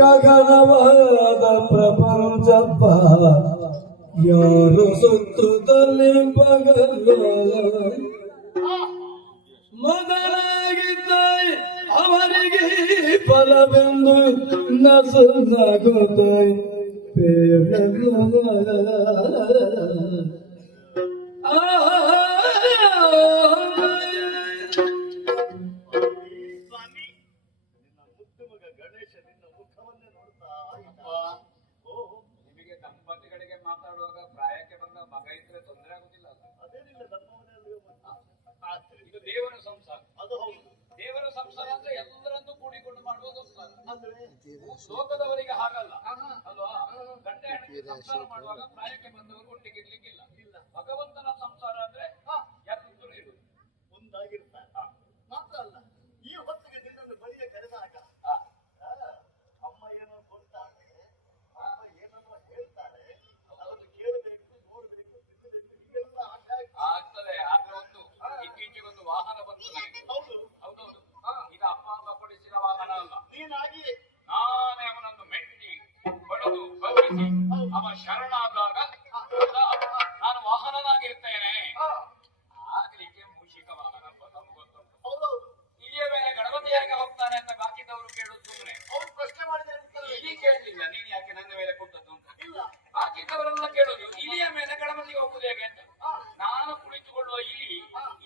ಗಗನವಾದ ಪ್ರಪಂಚಪ್ಪ ಯಾರು ಸುತ್ತುತ್ತಲೇ ಪಗಲ ಮೊದಲಾಗಿದ್ದ ಅವರಿಗೆ ಫಲವೆಂದು ನಸುನಾಗುತ್ತಾಯ ಮಾತಾಡುವಾಗ ಪ್ರಾಯಕ್ಕೆ ಬಂದ ಮಗ ಇದ್ರೆ ತೊಂದರೆ ಆಗುದಿಲ್ಲ. ಇದು ದೇವರ ಸಂಸಾರ. ಅದು ಹೌದು, ದೇವರ ಸಂಸಾರ ಅಂದ್ರೆ ಎಲ್ಲರನ್ನು ಕೂಡಿಕೊಂಡು ಮಾಡುವ ಸಂಸಾರ. ಲೋಕದವರಿಗೆ ಹಾಗಲ್ಲ ಅಲ್ವಾ? ಗಂಡ ಹೆಂಡತಿ ಸಂಸಾರ ಮಾಡುವಾಗ ಪ್ರಾಯಕ್ಕೆ ಬಂದವರು ಒಟ್ಟಿಗೆ ಇರ್ಲಿಕ್ಕಿಲ್ಲ. ಭಗವಂತನ ಸಂಸಾರ ಅಂದ್ರೆ ಎಲ್ಲರೂ ಇರುವುದು ಒಂದಾಗಿರ್ತಾರೆ. ಮಾತ್ರ ಅಲ್ಲ, ಈ ಹೊತ್ತಿಗೆ ನಿನ್ನನ್ನು ಬಳಿಯ ಕರೆದಾಗ ಅಮ್ಮ ಏನೋ ಕೊಡ್ತಾರೆ, ಅಮ್ಮ ಏನನ್ನೋ ಹೇಳ್ತಾರೆ, ಅದನ್ನು ಕೇಳಬೇಕು, ನೋಡ್ಬೇಕು, ತಿನ್ನಬೇಕು, ಹೀಗೆಲ್ಲ ಆಗ್ತದೆ. ಆದ್ರೆ ಒಂದು ಇತ್ತೀಚೆಗೊಂದು ವಾಹನ ಬಂತು. ಹೌದು ಹೌದೌದು, ಈಗ ಅಪ್ಪ ಅಮ್ಮ ಕೊಡಿಸಿದ ವಾಹನ ಅಲ್ಲ, ನೀನಾಗಿ ನಾನೇ ಅವನನ್ನು ಮೆಟ್ಟಿ ಹೊಡೆದು ಗೌರವಿಸಿ ಅವ ಶರಣಾದಾಗ ನಾನು ವಾಹನನಾಗಿರ್ತೇನೆ. ಆಗ್ಲಿಕ್ಕೆ ಮೂಷಿಕ ವಾಹನ ನಮಗೊತ್ತು. ಇಲ್ಲಿಯ ಮೇಲೆ ಗಣಪತಿಯಾಗಿ ಹೋಗ್ತಾನೆ ಅಂತ ಬಾಕಿದವರು ಕೇಳೋದು ಸುಮ್ಮನೆ. ಅವ್ರು ಪ್ರಶ್ನೆ ಮಾಡಿದ್ರೆ ಇಲ್ಲಿ ಕೇಳಲಿಲ್ಲ, ನೀನ್ ಯಾಕೆ ನನ್ನ ಮೇಲೆ ಕೊಟ್ಟದ್ದು ಅಂತ. ಇಲ್ಲ, ಬಾಕಿದವರೆಲ್ಲ ಕೇಳೋದು ಇಲಿಯ ಮೇಲೆ ಗಣಪತಿಗೆ ಹೋಗುದು ಹೇಗೆ ಅಂತ. ನಾನು ಕುಳಿತುಕೊಳ್ಳುವ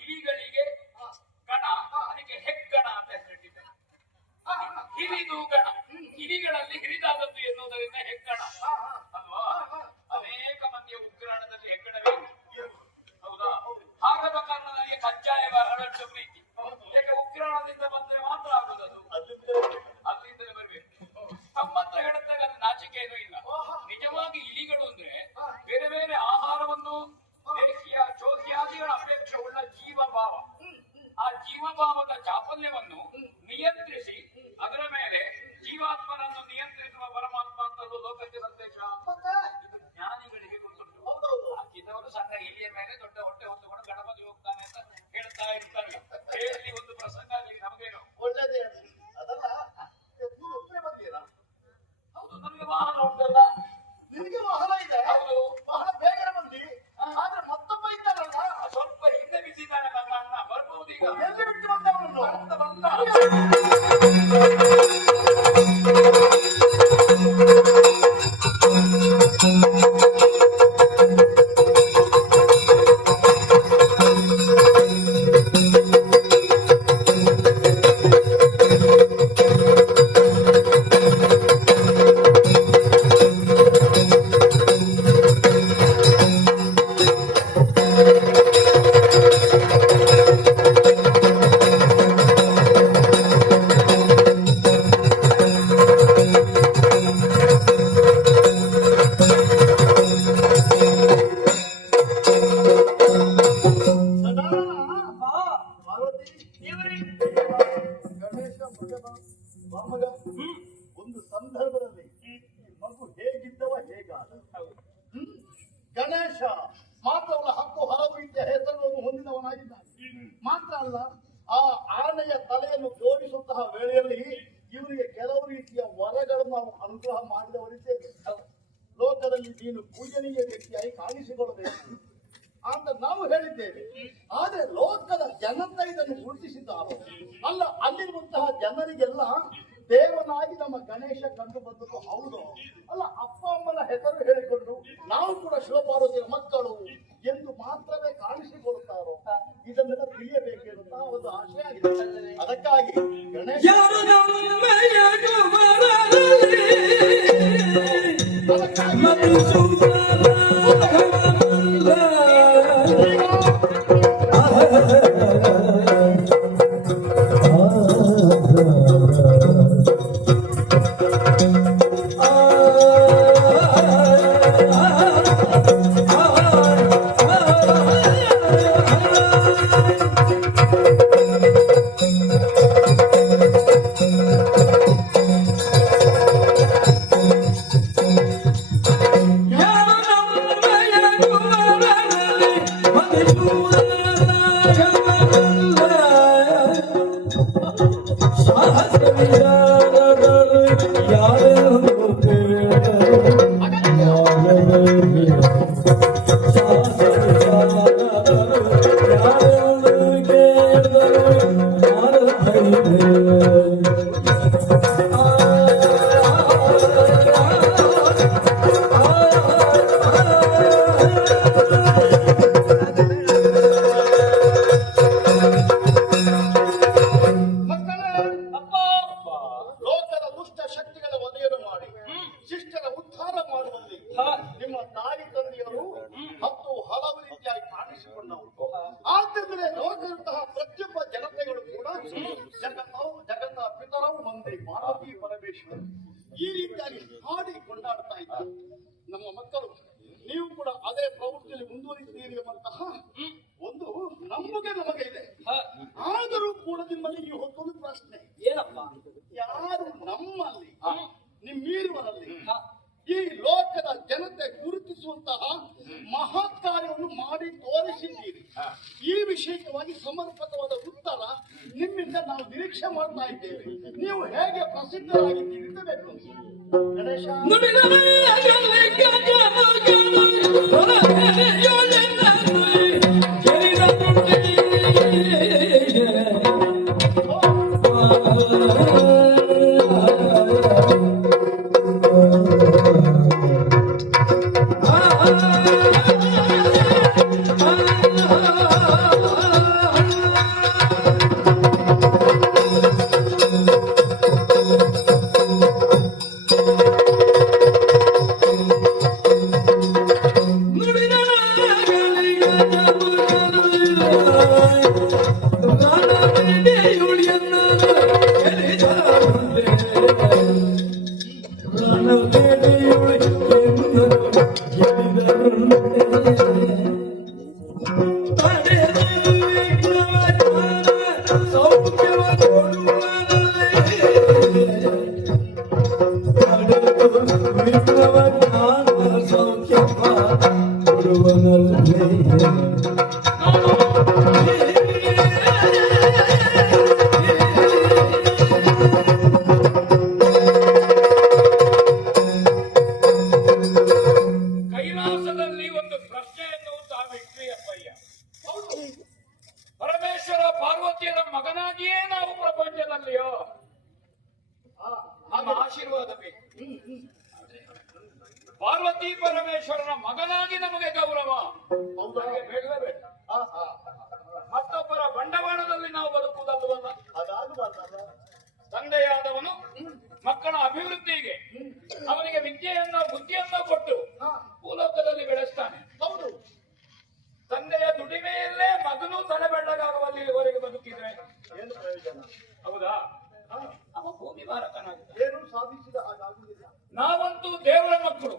ಇಲಿಗಳಿಗೆ ಗಣ, ಅದಕ್ಕೆ ಹೆಗ್ಗಣ ಅಂತ ಹೆಸರಿಟ್ಟಿದ್ದೇನೆ. ಹಿರಿದು ಗಣ, ಹಿರಿಗಳಲ್ಲಿ ಹಿರಿದಾದದ್ದು ಎನ್ನುವುದರಿಂದ ಹೆಗ್ಗಣ ಅಲ್ವಾ? ಅನೇಕ ಮಂದಿಯ ಉಗ್ರಾಣದಲ್ಲಿ ಹೆಗ್ಗಣವೇ ಹೌದಾ? ಹಾಗದ ಕಾರಣದಲ್ಲಿ ಕಜ್ಜಾಯ ಬಹಳಷ್ಟು ಪ್ರೀತಿ. ಯಾಕೆ ಉಗ್ರಾಣದಿಂದ ಬಂದ್ರೆ ಮಾತ್ರ ಆಗುದದು, ಅಲ್ಲಿಂದಲೇ ಬರ್ಬೇಕು. ತಮ್ಮತ್ರ ಹೇಳಿದಾಗ ಅದು ನಾಚಿಕೆಯೂ ಇಲ್ಲ. ನಿಜವಾಗಿ ಇಲಿಗಳು ಅಂದ್ರೆ ಬೇರೆ ಬೇರೆ ಆಹಾರವನ್ನು ದೇಶೀಯ ಚೋದ್ಯಾದಿಗಳ ಅಪೇಕ್ಷೆ ಉಳ್ಳ ಜೀವಭಾವ. ಆ ಜೀವಭಾವದ ಚಾಪಲ್ಯವನ್ನು ನಿಯಂತ್ರಿಸಿ ಅದರ ಮೇಲೆ ಜೀವಾತ್ಮನನ್ನು ನಿಯಂತ್ರಿಸುವ ಪರಮಾತ್ಮ ಅಂತಲೂ ಲೋಕಕ್ಕೆ ಸಂದೇಶ. ಇದು ಜ್ಞಾನಿಗಳಿಗೆ ಗೊತ್ತುಂಟು. ಹಾಕಿದವರು ಸಣ್ಣ ಇಲಿಯ ಮೇಲೆ ದೊಡ್ಡ ಹೊಟ್ಟೆ ಹೊತ್ತುಕೊಂಡು ಗಣಪತಿ ಹೋಗ್ತಾನೆ ಅಂತ ಹೇಳ್ತಾ ಇರ್ತಾರೆ. ಹೇಳಿ ಒಂದು ಪ್ರಸಂಗ ಆಗಲಿ, ನಮಗೇನು ಒಳ್ಳೇದೇ ಅದಲ್ಲ. ಬಂದಿರಾ? ಹೌದು, ನನಗೆ ವಾಹನ ಉಂಟಲ್ಲ. ನಿನಗೆ ವಾಹನ ಇದೆ? ಹೌದು, ಬಹಳ ಬೇಗನೆ ಬಂದಿ. ಆದ್ರೆ ಮತ್ತೊಬ್ಬ ಇದ್ದಾನಲ್ಲ, ಸ್ವಲ್ಪ ಹಿಂದೆ ಬಿದ್ದಿದ್ದಾನೆ ನನ್ನ ಅಣ್ಣ. ಬರ್ಬಹುದು ಈಗ. ಎಲ್ಲಿ ಬಿಟ್ಟು ಬಂದವನು ಅಂತ ಬಂದ. ಒಂದು ಸಂದರ್ಭದಲ್ಲಿ ಮಗು ಹೇಗಿದ್ದವ ಹೇಗಾದ. ಗಣೇಶ ಮಾತ್ರವಲ್ಲ, ಹಕ್ಕು ಹಲವು ರೀತಿಯ ಹೆಸರುಗಳನ್ನು ಹೊಂದಿದವನಾಗಿದ್ದಾನೆ. ಮಾತ್ರ ಅಲ್ಲ, ಆ ಆನೆಯ ತಲೆಯನ್ನು ಜೋಡಿಸುವಂತಹ ವೇಳೆಯಲ್ಲಿ ಇವರಿಗೆ ಕೆಲವು ರೀತಿಯ ವರಗಳನ್ನು ನಾವು ಅನುಗ್ರಹ ಮಾಡಿದವರಿದ್ದೇವೆ. ಲೋಕದಲ್ಲಿ ನೀನು ಪೂಜನೀಯ ವ್ಯಕ್ತಿಯಾಗಿ ಕಾಣಿಸಿಕೊಳ್ಳಬೇಕು ಅಂತ ನಾವು ಹೇಳಿದ್ದೇವೆ. ಆದ್ರೆ ಲೋಕದ ಜನತೆ ಇದನ್ನು ಗುರುತಿಸಿದ್ದಾರೋ ಅಲ್ಲ, ಅಲ್ಲಿರುವಂತಹ ಜನರಿಗೆಲ್ಲ ದೇವನಾಗಿ ನಮ್ಮ ಗಣೇಶ ಕಂಡು ಬಂದದ್ದು ಹೌದು ಅಲ್ಲ. ಅಪ್ಪ ಅಮ್ಮನ ಹೆಸರು ಹೇಳಿಕೊಂಡು ನಾವು ಕೂಡ ಶಿವಪಾರ್ವತಿಯ ಮಕ್ಕಳು ಎಂದು ಮಾತ್ರವೇ ಕಾಣಿಸಿಕೊಳ್ಳುತ್ತಾರೋ, ಇದನ್ನೆಲ್ಲ ತಿಳಿಯಬೇಕೆನ್ನುತ್ತಾ ಒಂದು ಆಶೆ ಆಗಿದೆ. ಅದಕ್ಕಾಗಿ ಗಣೇಶ ಮಕ್ಕಳೇ, ಅಪ್ಪ ಲೋಕದ ದುಷ್ಟ ಶಕ್ತಿಗಳ ವಧೆಯನ್ನು ಮಾಡಿ ಶಿಷ್ಟರ ಉದ್ಧಾರ ಮಾಡುವಲ್ಲಿ ನಿಮ್ಮ ತಾಯಿ ತಂದೆಯರು ಮತ್ತು ಹಲವು ರೀತಿಯಾಗಿ ಕಾಣಿಸಿಕೊಂಡವರು. ಆದ್ದರಿಂದ ಲೋಕದಂತಹ ಪ್ರತಿಯೊಬ್ಬ ಜನತೆಗಳು ಕೂಡ ಜಗತ್ತ ಪಿತರವು ಮಂದಿ ಪಾರ್ವತಿ ಪರಮೇಶ್ವರ ಈ ರೀತಿಯಾಗಿ ಹಾಡಿ ಕೊಂಡಾಡ್ತಾ ಇದ್ದಾರೆ. ನಮ್ಮ ಮಕ್ಕಳು ನೀವು ಕೂಡ ಅದೇ ಪ್ರವೃತ್ತಿಯಲ್ಲಿ ಮುಂದುವರಿತೀರಿ ಎಂಬಂತಹ ಒಂದು ನಮಗೆ ಇದೆ. ಆದರೂ ಕೂಡ ನಿಮ್ಮಲ್ಲಿ ಈ ಹೊತ್ತೊಂದು ಪ್ರಶ್ನೆ, ಏನಪ್ಪ? ಯಾರು ನಮ್ಮಲ್ಲಿ ನಿಮ್ಮೀರುವರಲ್ಲಿ ಈ ಲೋಕದ ಜನತೆ ಗುರುತಿಸುವಂತಹ ಮಹತ್ ಕಾರ್ಯವನ್ನು ಮಾಡಿ ತೋರಿಸಿದ್ದೀರಿ. ಈ ವಿಷಯಕವಾಗಿ ಸಮರ್ಪಕವಾದ ಉತ್ತರ ನಿಮ್ಮಿಂದ ನಾವು ನಿರೀಕ್ಷೆ ಮಾಡ್ತಾ ಇದ್ದೇವೆ. ನೀವು ಹೇಗೆ ಪ್ರಸಿದ್ಧರಾಗಿದ್ದೀರಿ ಅಂತ ಬೇಕು. ಗಣೇಶ, ಕೈಲಾಸದಲ್ಲಿ ಒಂದು ಪ್ರಶ್ನೆಯನ್ನು ತಾವಿಟ್ರಿ ಅಪ್ಪಯ್ಯ. ಪರಮೇಶ್ವರ ಪಾರ್ವತಿಯರ ಮಗನಾಗಿಯೇ ನಾವು ಪ್ರಪಂಚದಲ್ಲಿಯೋ ನಮ್ಮ ಆಶೀರ್ವಾದ ಬೇಕು. ಪಾರ್ವತಿ ಪರಮೇಶ್ವರನ ಮಗನಾಗಿ ನಮಗೆ ಗೌರವ ನಮಗೆ ಬೇಡವೇ ಬೇಡ. ಮತ್ತೊಬ್ಬರ ಬಂಡವಾಳದಲ್ಲಿ ನಾವು ಬದುಕುವುದಲ್ಲವಲ್ಲ. ಅದಾಗಬಾರ್ದು. ತಂದೆಯಾದವನು ಮಕ್ಕಳ ಅಭಿವೃದ್ಧಿಗೆ ಅವನಿಗೆ ವಿದ್ಯೆಯನ್ನ ಬುದ್ಧಿಯನ್ನ ಕೊಟ್ಟು ಭೂಲೋಕದಲ್ಲಿ ಬೆಳೆಸ್ತಾನೆ. ಹೌದು, ತಂದೆಯ ದುಡಿಮೆಯಲ್ಲೇ ಮಗನು ತಲೆಬೆಳ್ಳಗಾಗುವಲ್ಲಿವರೆಗೆ ಬದುಕಿದ್ರೆ ಏನು ಪ್ರಯೋಜನ? ಹೌದಾ? ಅವ ಭೂಮಿ ಮಾರಕನಾಗಿದ್ದ. ಏನು ಸಾಧಿಸಿದ ಹಾಗಾಗುವುದಿಲ್ಲ. ನಾವಂತೂ ದೇವರ ಮಕ್ಕಳು.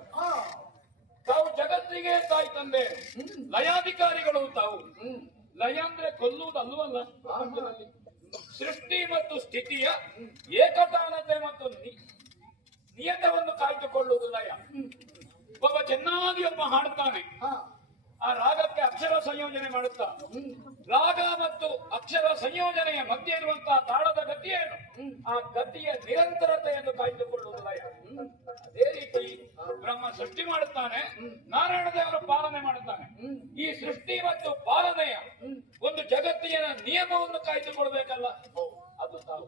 ತಾವು ಜಗತ್ತಿಗೆ ತಾಯಿ ತಂದೆ ಲಯಾಧಿಕಾರಿಗಳು. ತಾವು ಲಯ ಅಂದ್ರೆ ಕೊಲ್ಲುವುದಲ್ಲವಲ್ಲ. ಪ್ರಪಂಚದಲ್ಲಿ ಸೃಷ್ಟಿ ಮತ್ತು ಸ್ಥಿತಿಯ ಏಕತಾನತೆ ಮತ್ತು ನಿಯತವನ್ನು ಕಾಯ್ದುಕೊಳ್ಳುವುದು ಲಯ. ಒಬ್ಬ ಚೆನ್ನಾಗಿ ಒಬ್ಬ ಹಾಡ್ತಾನೆ, ಆ ರಾಗಕ್ಕೆ ಅಕ್ಷರ ಸಂಯೋಜನೆ ಮಾಡುತ್ತಾ ರಾಗ ಮತ್ತು ಅಕ್ಷರ ಸಂಯೋಜನೆಯ ಮಧ್ಯೆ ಇರುವಂತಹ ತಾಳದ ಗತಿ ಏನು, ಆ ಗತಿಯ ನಿರಂತರತೆಯನ್ನು ಕಾಯ್ದುಕೊಳ್ಳುವುದು ಲಯ. ಅದೇ ರೀತಿ ಬ್ರಹ್ಮ ಸೃಷ್ಟಿ ಮಾಡುತ್ತಾನೆ, ನಾರಾಯಣ ದೇವರ ಪಾಲನೆ ಮಾಡುತ್ತಾನೆ. ಈ ಸೃಷ್ಟಿ ಮತ್ತು ಪಾಲನೆಯ ಒಂದು ಜಗತ್ತಿನ ನಿಯಮವನ್ನು ಕಾಯ್ದುಕೊಳ್ಬೇಕಲ್ಲ, ಅದು ತಾವು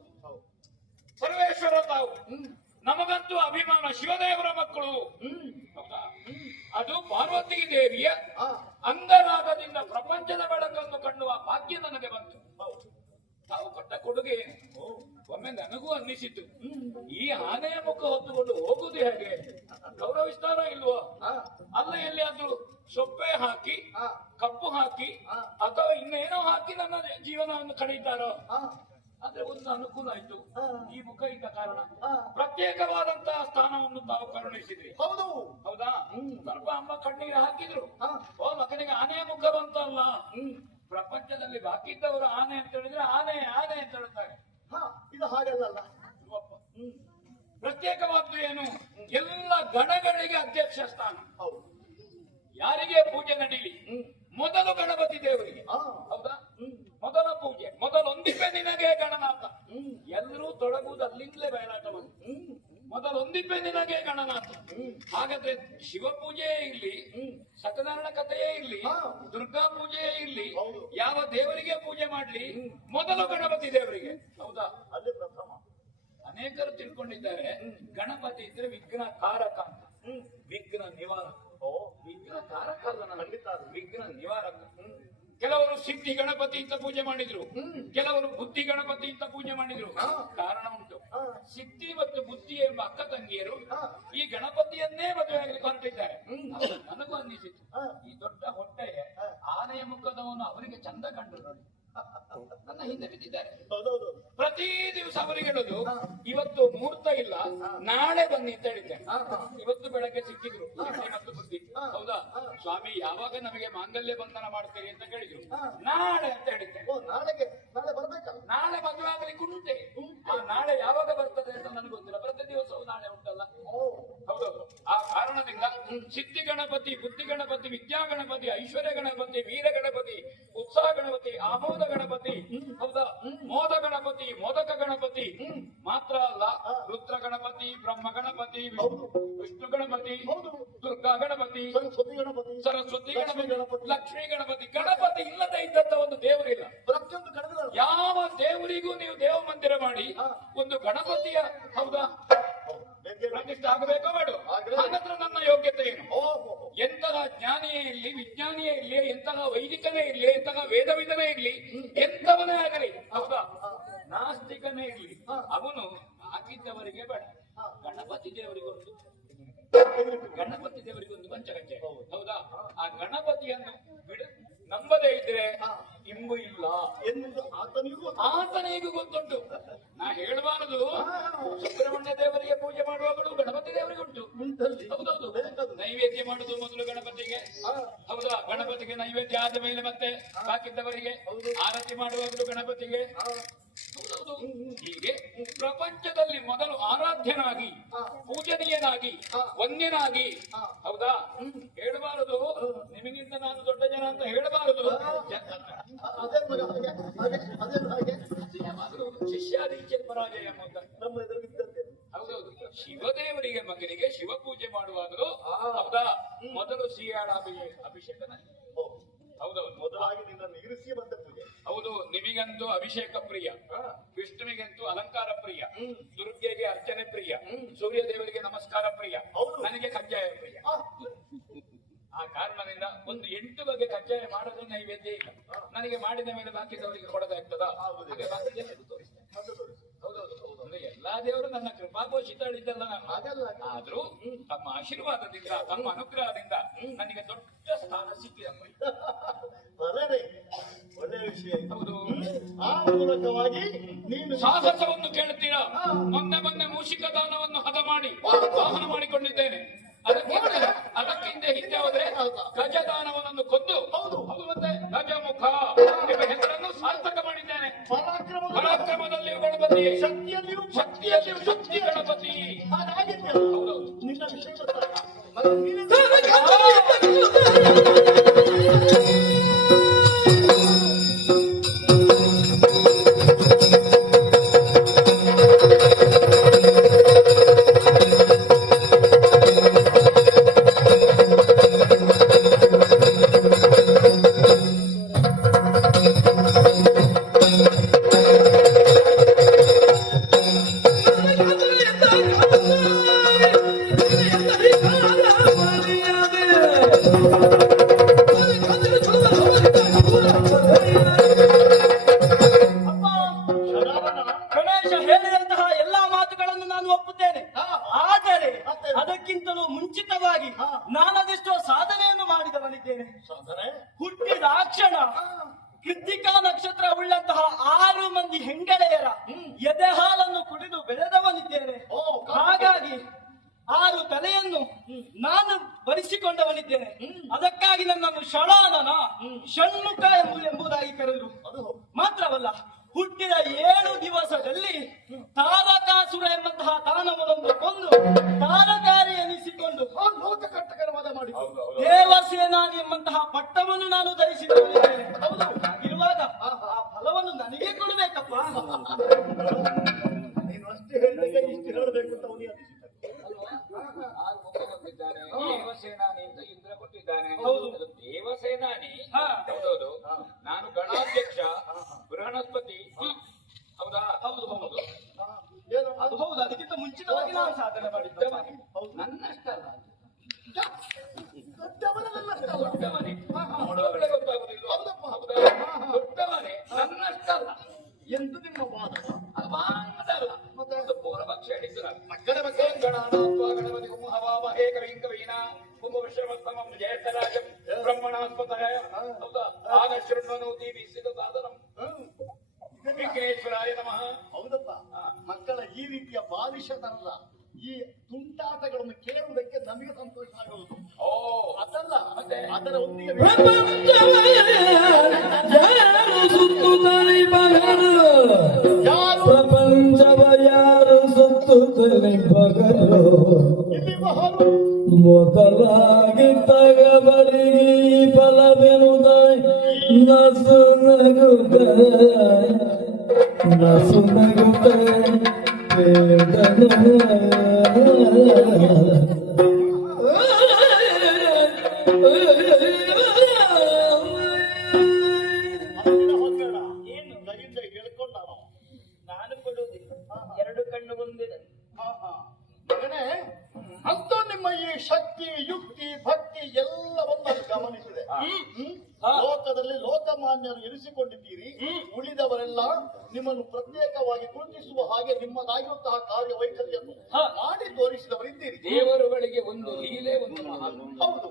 ಸರ್ವೇಶ್ವರ. ತಾವು ನಮಗಂತೂ ಅಭಿಮಾನ ಶಿವದೇವರ ಮಕ್ಕಳು. ಹೌದಾ? ಅದು ಪಾರ್ವತಿ ದೇವಿಯ ಅಂಗರಾಗದಿಂದ ಪ್ರಪಂಚದ ಬೆಳಕನ್ನು ಕಾಣುವ ಭಾಗ್ಯ ನನಗೆ ಬಂತು. ತಾವು ಕೊಟ್ಟ ಕೊಡುಗೆ ಒಮ್ಮೆ ನನಗೂ ಅನ್ನಿಸಿತು, ಈ ಆನೆಯ ಮುಖ ಹೊತ್ತುಕೊಂಡು ಹೋಗುವುದು ಹೇಗೆ, ಗೌರವಿಸ್ತಾರೋ ಇಲ್ವೋ, ಅಲ್ಲ ಎಲ್ಲಿಯಾದ್ರೂ ಸೊಪ್ಪೆ ಹಾಕಿ ಕಪ್ಪು ಹಾಕಿ ಅಥವಾ ಇನ್ನೇನೋ ಹಾಕಿ ನನ್ನ ಜೀವನವನ್ನು ಕಳೀತಾರೋ. ಆದ್ರೆ ಒಂದು ಅನುಕೂಲ ಆಯ್ತು, ಈ ಮುಖ ಇದ್ದ ಕಾರಣ ಪ್ರತ್ಯೇಕವಾದಂತಹ ಸ್ಥಾನವನ್ನು ತಾವು ಕರುಣಿಸಿದ್ರಿ. ಹೌದು, ಹೌದಾ? ಸ್ವಲ್ಪ ಅಮ್ಮ ಕಣ್ಣೀರು ಹಾಕಿದ್ರು, ಓ ಮಗನಿಗೆ ಆನೆಯ ಮುಖ ಬಂತಲ್ಲ. ಪ್ರಪಂಚದಲ್ಲಿ ಬಾಕಿ ಇದ್ದವರು ಆನೆ ಅಂತ ಹೇಳಿದ್ರೆ ಆನೆ ಆನೆ ಅಂತ ಹೇಳ್ತಾರೆ. ಇದು ಹಾಗಲ್ಲ. ಪ್ರತ್ಯೇಕವಾದ್ದು ಏನು, ಎಲ್ಲ ಗಣಗಳಿಗೆ ಅಧ್ಯಕ್ಷ ಸ್ಥಾನ. ಹೌದು, ಯಾರಿಗೆ ಪೂಜೆ ನಡೀಲಿ ಮೊದಲು ಗಣಪತಿ ದೇವರಿಗೆ. ಹೌದಾ? ಮೊದಲ ಪೂಜೆ, ಮೊದಲೊಂದಿಗೆ ನಿನಗೆ ಗಣನಾಥ. ಎಲ್ಲರೂ ತೊಡಗುವುದು ಅಲ್ಲಿಂದಲೇ ಬಯಲಾಟ ಬಂತು. ಮೊದಲು ಒಂದಿಬ್ಬೆ ನಿನಗೆ ಗಣನಾಥ. ಹಾಗಾದ್ರೆ ಶಿವಪೂಜೆಯೇ ಇರ್ಲಿ, ಸತ್ಯನಾರಾಯಣ ಕಥೆಯೇ ಇರ್ಲಿ, ದುರ್ಗಾ ಪೂಜೆಯೇ ಇರ್ಲಿ, ಯಾವ ದೇವರಿಗೆ ಪೂಜೆ ಮಾಡ್ಲಿ, ಮೊದಲು ಗಣಪತಿ ದೇವರಿಗೆ. ಹೌದಾ? ಅಲ್ಲಿ ಪ್ರಥಮ. ಅನೇಕರು ತಿಳ್ಕೊಂಡಿದ್ದಾರೆ ಗಣಪತಿ ಇದ್ರೆ ವಿಘ್ನ ಕಾರಕ ಅಂತ. ವಿಘ್ನ ನಿವಾರಕ. ವಿಘ್ನ ಕಾರಕ ಅಲ್ಲ, ಖಂಡಿತ ವಿಘ್ನ ನಿವಾರಕ. ಕೆಲವರು ಸಿದ್ಧಿ ಗಣಪತಿ ಅಂತ ಪೂಜೆ ಮಾಡಿದ್ರು, ಕೆಲವರು ಬುದ್ಧಿ ಗಣಪತಿ ಅಂತ ಪೂಜೆ ಮಾಡಿದ್ರು. ಕಾರಣ ಉಂಟು. ಸಿದ್ಧಿ ಮತ್ತು ಬುದ್ಧಿ ಎಂಬ ಅಕ್ಕ ತಂಗಿಯರು ಈ ಗಣಪತಿಯನ್ನೇ ಮದುವೆ ಆಗಲಿಕ್ಕೆ ಹೊರಟಿದ್ದಾರೆ. ನನಗೂ ಅನ್ನಿಸಿತು, ಈ ದೊಡ್ಡ ಹೊಟ್ಟೆ ಆನೆಯ ಮುಖದವನು ಅವರಿಗೆ ಚಂದ ಕಂಡು ನೋಡಿ ನನ್ನ ಹಿಂದೆ ಬಿದ್ದಿದ್ದಾರೆ. ಪ್ರತಿ ದಿವಸ ಅವರಿಗೆ ಹೇಳುದು, ಇವತ್ತು ಮುಹೂರ್ತ ಇಲ್ಲ, ನಾಳೆ ಬನ್ನಿ ಅಂತ ಹೇಳಿದ್ದೆ. ಇವತ್ತು ಬೆಳಗ್ಗೆ ಸಿಕ್ಕಿದ್ರು ಸಿದ್ಧಿ ಮತ್ತು ಬುದ್ಧಿ. ಹೌದಾ? ಸ್ವಾಮಿ ಯಾವಾಗ ನಮಗೆ ಮಾಂಗಲ್ಯ ಬಂಧನ ಮಾಡ್ತೀರಿ ಅಂತ ಕೇಳಿದ್ರು. ನಾಳೆ ಅಂತ ಹೇಳಿದ್ದೆ. ನಾಳೆ ಬರ್ಬೇಕಲ್ಲ. ನಾಳೆ ಮದುವೆ ಆಗ್ಲಿಕ್ಕೆ ಉಂಟೆ. ಆ ನಾಳೆ ಯಾವಾಗ ಬರ್ತದೆ ಅಂತ ನನಗೆ ಗೊತ್ತಿಲ್ಲ. ಪ್ರತಿ ದಿವಸವೂ ನಾಳೆ ಉಂಟಲ್ಲ. ಹೌದೌದು. ಆ ಕಾರಣದಿಂದ ಸಿದ್ಧಿ ಗಣಪತಿ, ಬುದ್ಧಿ ಗಣಪತಿ, ವಿದ್ಯಾ ಗಣಪತಿ, ಐಶ್ವರ್ಯ ಗಣಪತಿ, ವೀರ ಗಣಪತಿ, ಉತ್ಸಾಹ ಗಣಪತಿ, ಆಮೋದ ಗಣಪತಿ, ಹೌದಾ, ಮೋದ ಗಣಪತಿ, ಮೋದಕ ಗಣಪತಿ ಮಾತ್ರ ಅಲ್ಲ, ರುದ್ರ ಗಣಪತಿ, ಬ್ರಹ್ಮ ಗಣಪತಿ, ವಿಷ್ಣು ಗಣಪತಿ, ದುರ್ಗಾ ಗಣಪತಿ, ಸರಸ್ವತಿ ಗಣಪತಿ, ಲಕ್ಷ್ಮೀ ಗಣಪತಿ. ಗಣಪತಿ ಇಲ್ಲದೆ ಇದ್ದಂತ ಒಂದು ದೇವರಿಲ್ಲ. ಪ್ರತಿಯೊಂದು ಗಣಪತಿ ಯಾವ ದೇವರಿಗೂ ನೀವು ದೇವ ಮಂದಿರ ಮಾಡಿ ಒಂದು ಗಣಪತಿಯ, ಹೌದಾ, ಪ್ರತಿಷ್ಠೆ ಆಗಬೇಕೋ ಬೇಡ? ಹಾಗಾದ್ರೆ ನನ್ನ ಯೋಗ್ಯತೆ ಏನು? ಎಂತಹ ಜ್ಞಾನಿಯೇ ಇರ್ಲಿ, ವಿಜ್ಞಾನಿಯೇ ಇರ್ಲಿ, ಎಂತಹ ವೈದಿಕನೇ ಇರ್ಲಿ, ಎಂತಹ ವೇದವಿದನೇ ಇರ್ಲಿ, ಎಂತವನೇ ಆಗಲಿ, ಹೌದಾ, ನಾಸ್ತಿಕನೇ ಇರ್ಲಿ, ಅವನು ಹಾಕಿದ್ದವರಿಗೆ ಬೇಡ. ಗಣಪತಿ ದೇವರಿಗೊಂದು, ಗಣಪತಿ ದೇವರಿಗೊಂದು ಪಂಚಕಂಚೆ. ಹೌದಾ? ಆ ಗಣಪತಿಯನ್ನು ನಂಬದೇ ಇದ್ರೆ ಇಂಬು ಇಲ್ಲ ಎನ್ನುವುದು ಆತನಿಗೂ ಗೊತ್ತುಂಟು. ನಾ ಹೇಳಬಾರದು, ಸುಬ್ರಹ್ಮಣ್ಯ ದೇವರಿಗೆ ಪೂಜೆ ಮಾಡುವಾಗಲೂ ಗಣಪತಿ ದೇವರಿಗೆ ಉಂಟು. ಹೌದೌದು. ನೈವೇದ್ಯ ಮಾಡುದು ಮೊದಲು ಗಣಪತಿಗೆ. ಹೌದಾ? ಗಣಪತಿಗೆ ನೈವೇದ್ಯ ಆದ ಮೇಲೆ ಮತ್ತೆ ಬಾಕಿದ್ದವರಿಗೆ ಆರತಿ ಮಾಡುವಾಗಲೂ ಗಣಪತಿಗೆ. ಹೌದೌದು. ಹೀಗೆ ಪ್ರಪಂಚದಲ್ಲಿ ಮೊದಲು ಆರಾಧ್ಯನಾಗಿ, ಪೂಜನೀಯನಾಗಿ, ವಂದ್ಯನಾಗಿ, ಹೌದಾ, ಹೇಳಬಾರದು ನಿಮಗಿಂತ ನಾನು ದೊಡ್ಡ ಜನ ಅಂತ ಹೇಳಬಾರದು. ಶಿಷ್ಯಾದೀಚೆ ಪರಾಜಯ ಎಂಬ ನಮ್ಮ ಎದುರಿಗಿದ್ದಂತೆ. ಹೌದೌದು. ಶಿವದೇವರಿಗೆ ಮಗನಿಗೆ ಶಿವ ಪೂಜೆ ಮಾಡುವಾಗಲೂ, ಹೌದಾ, ಮೊದಲು ಸಿಯಾಳ ಅಭಿಷೇಕ. ಹೌದೌದು. ಮೊದಲಾಗಿ ನಿನ್ನನ್ನು ಇರಿಸಿ ಬಂದ ಪೂಜೆ. ಹೌದು. ನಿಮಗಂತೂ ಅಭಿಷೇಕ ಪ್ರಿಯ, ವಿಷ್ಣುವಿಗಂತೂ ಅಲಂಕಾರ ಪ್ರಿಯ, ದುರ್ಗೆಗೆ ಅರ್ಚನೆ ಪ್ರಿಯ, ಸೂರ್ಯ ದೇವರಿಗೆ ನಮಸ್ಕಾರ ಪ್ರಿಯ, ನನಗೆ ಕಜ್ಜಾಯ ಪ್ರಿಯ. ಆ ಕಾರಣದಿಂದ ಒಂದು 8 ಬಗೆ ಕಜ್ಜಾಯ ಮಾಡೋದು ನೈವೇದ್ಯ ಇಲ್ಲ. ನನಗೆ ಮಾಡಿದ ಮೇಲೆ ಬಾಕಿದವರಿಗೆ ಕೊಡದಾಗ್ತದ? ಹಾಗೆ ಬಾಕಿ ಜನರಿಗೆ ತೋರಿಸ್ತೇನೆ. ಹೌದೌದು. ಎಲ್ಲಾ ದೇವರು ನನ್ನ ಕೃಪಾಪೋಷಿತಳಿದ್ದಲ್ಲ ನಾನು. ಆದ್ರೂ ತಮ್ಮ ಆಶೀರ್ವಾದದಿಂದ, ತಮ್ಮ ಅನುಗ್ರಹದಿಂದ ನನಗೆ ದೊಡ್ಡ ಸ್ಥಾನ ಸಿಕ್ಕಿದಮ್ಮ. ಒಳ್ಳೆಯ ವಿಷಯ. ಹೌದು. ಆ ಮೂಲಕವಾಗಿ ನೀನು ಸಾಹಸವನ್ನು ಕೇಳುತ್ತೀರಾ? ಮೊನ್ನೆ ಮೂಷಿಕ ದಾನವನ್ನು ಹದ ಮಾಡಿ ವಾಹನ ಮಾಡಿಕೊಂಡಿದ್ದೇನೆ. ಅದಕ್ಕಿಂತ ಹಿಂದೆ ಹೋದ್ರೆ ಗಜದಾನವನನ್ನು ಕೊಂದು, ಹೌದು ಮತ್ತೆ ಗಜಮುಖ ಎಂಬ ಹೆಸರನ್ನು ಸಾರ್ಥಕ ಮಾಡಿದ್ದೇನೆ. ಪರಾಕ್ರಮದಲ್ಲಿಯೂ ಗಣಪತಿ, ಶಕ್ತಿಯಲ್ಲಿಯೂ ಶಕ್ತಿ ಗಣಪತಿ. ಹೌದೌದು. ನಿನ್ನ ವಿಷಯ ಗಣೇಶ ಹೇಳಿದಂತಹ ಎಲ್ಲಾ ಮಾತುಗಳನ್ನು ನಾನು ಒಪ್ಪುತ್ತೇನೆ. ಆದರೆ ಅದಕ್ಕಿಂತಲೂ ಮುಂಚಿತವಾಗಿ ನಾನದೆಷ್ಟೋ ಸಾಧನೆಯನ್ನು ಮಾಡಿದವನಿದ್ದೇನೆ. ಹುಟ್ಟಿದ ಕ್ಷಣ ಕೃತ್ತಿಕಾ ನಕ್ಷತ್ರ ಉಳ್ಳಂತಹ 6 ಮಂದಿ ಹೆಂಗಳೆಯರ ಎದೆ ಹಾಲನ್ನು ಕುಡಿದು ಬೆಳೆದವನಿದ್ದೇನೆ. ಹಾಗಾಗಿ 6 ತಲೆಯನ್ನು ನಾನು ಬರಿಸಿಕೊಂಡವನಿದ್ದೇನೆ. ಅದಕ್ಕಾಗಿ ನನ್ನನ್ನು ಷಳಾನನ, ಷಣ್ಮುಖ ಎಂಬುದಾಗಿ ಕರೆದರು. ಮಾತ್ರವಲ್ಲ, ಹುಟ್ಟಿದ 7 ದಿವಸದಲ್ಲಿ ತಾರಕಾಸುರ ಎಂಬಂತಹ ದಾನವನನ್ನು ಕೊಂದು ತಾರಕಾರಿ ಎನಿಸಿಕೊಂಡು ಲೋಕಕಟ್ಟಕರವಾದ ಮಾಡಿ ದೇವಸೇನಾನಿ ಎಂಬಂತಹ ಪಟ್ಟವನ್ನು ನಾನು ಧರಿಸಿಕೊಂಡಿದ್ದೇನೆ. ಹೌದು. ಇರುವಾಗ ಆ ಫಲವನ್ನು ನನಗೆ ಕೊಡಬೇಕಪ್ಪ. ನೀನು ಅಷ್ಟು ಹೇಳಿದಾಗ ಇಷ್ಟು ಹೇಳಬೇಕು ಅಂತ ಅವನಿಗೆ ಅನಿಸಿತು. ದೇವಸೇನಾನಿ ಅಂತ ಇಂದ್ರ ಕೊಟ್ಟಿದ್ದಾನೆ. ಹೌದು. ಅದು ದೇವಸೇನಾನಿ. ಹಾ. ಹೌದೌದು. ನಾನು ಗಣಾಧ್ಯಕ್ಷ ಬೃಹಸ್ಪತಿ. ಹೌದಾ? ಹೌದು ಹೌದು ಏನು ಅದು ಹೌದು. ಅದಕ್ಕಿಂತ ಮುಂಚಿತವಾಗಿ ನಾನು ಸಾಧನೆ ಮಾಡಿದ್ದೆ. ನನ್ನಷ್ಟಲ್ಲ, ದೊಡ್ಡವನನ್ನಷ್ಟಲ್ಲ. ದೊಡ್ಡವನೇ. ನೋಡುವಾಗಲೇ ಗೊತ್ತಾಗುದಿಲ್ಲ. ಹೌದಪ್ಪ. ಹೌದಾ? ದೊಡ್ಡವನೇ, ನನ್ನಷ್ಟಲ್ಲ. ಎಂದು ನಿಮ್ಮ ವಾದ ಅದು ಬಾಂಗದಲ್ಲ. ಮತ್ತೆ? ಅದು ಪೂರ್ವಪಕ್ಷ ಹೇಳಿದ್ದು ನಾನು. ಮಕ್ಕಳ ಬಗ್ಗೆ ಗಣಾನಾತ್ವಾ ಗಣಪತಿ ಕುಂಭವಾಮಹೇ ಕವಿಂ ಕವೀನಾ ಕುಂಭವಿಶ್ರಮಸ್ತಮಂ ಜ್ಯೇಷ್ಠರಾಜಂ ಬ್ರಹ್ಮಣಾಸ್ಪತಃ. ಹೌದಾ? ಆಗ ಶೃಣ್ವನೋತಿ ಬೀಸಿದ ಸಾಧನಂ. ವಿಘ್ನೇಶ್ವರಾಯ ನಮಃ. ಹೌದಪ್ಪ. ಮಕ್ಕಳ ಈ ರೀತಿಯ ಬಾಲಿಶತನದ ಈ ತುಂಟಾಟಗಳನ್ನು ಕೇಳುವುದಕ್ಕೆ ನಮಗೆ ಸಂತೋಷ ಆಗುವುದು. ಓ, ಅದಲ್ಲ, ಮತ್ತೆ? ಅದರ ಒಟ್ಟಿಗೆ ಯಾರು ಸುತ್ತುತ್ತಲೇ ಬಗರು, ಯಾರು ಪ್ರಪಂಚವ ಯಾರು ಸುತ್ತುತ್ತಲೇ ಬಗರು, ಇಲ್ಲಿ ಬಹರು ಮೊದಲಾಗಿ ತಗಬರಿಗೆ ಈ ಫಲವೆನುದ ನಸು ನಗುತ್ತ ನಸು ನಗುತ್ತ ಹತ್ತಿರ ಹೋಗೋಣ. ಏನು ಕೈಯಿಂದ ಹೇಳ್ಕೊಂಡ ನಾನು ಕೊಡುವುದಿಲ್ಲ. ಎರಡು ಕಣ್ಣು ಬಂದಿದೆ. ಮಗನೇ, ಅಂತೂ ನಿಮ್ಮ ಈ ಶಕ್ತಿ ಯುಕ್ತಿ ಭಕ್ತಿ ಎಲ್ಲವನ್ನೂ ಗಮನಿಸಿದೆ. ಲೋಕದಲ್ಲಿ ಲೋಕಮಾನ್ಯರು ಎನಿಸಿಕೊಂಡಿದ್ದೀರಿ. ಉಳಿದವರೆಲ್ಲ ನಿಮ್ಮನ್ನು ಪ್ರತ್ಯೇಕವಾಗಿ ಗುರುತಿಸುವ ಹಾಗೆ ನಿಮ್ಮದಾಗಿರುವಂತಹ ಕಾರ್ಯವೈಖರಿಯನ್ನು ಮಾಡಿ ತೋರಿಸಿದವರಿದ್ದೀರಿ. ದೇವರುಗಳಿಗೆ ಒಂದು ಲೀಲೆ, ಒಂದು ಮಹಾತ್ಮೆ. ಹೌದು.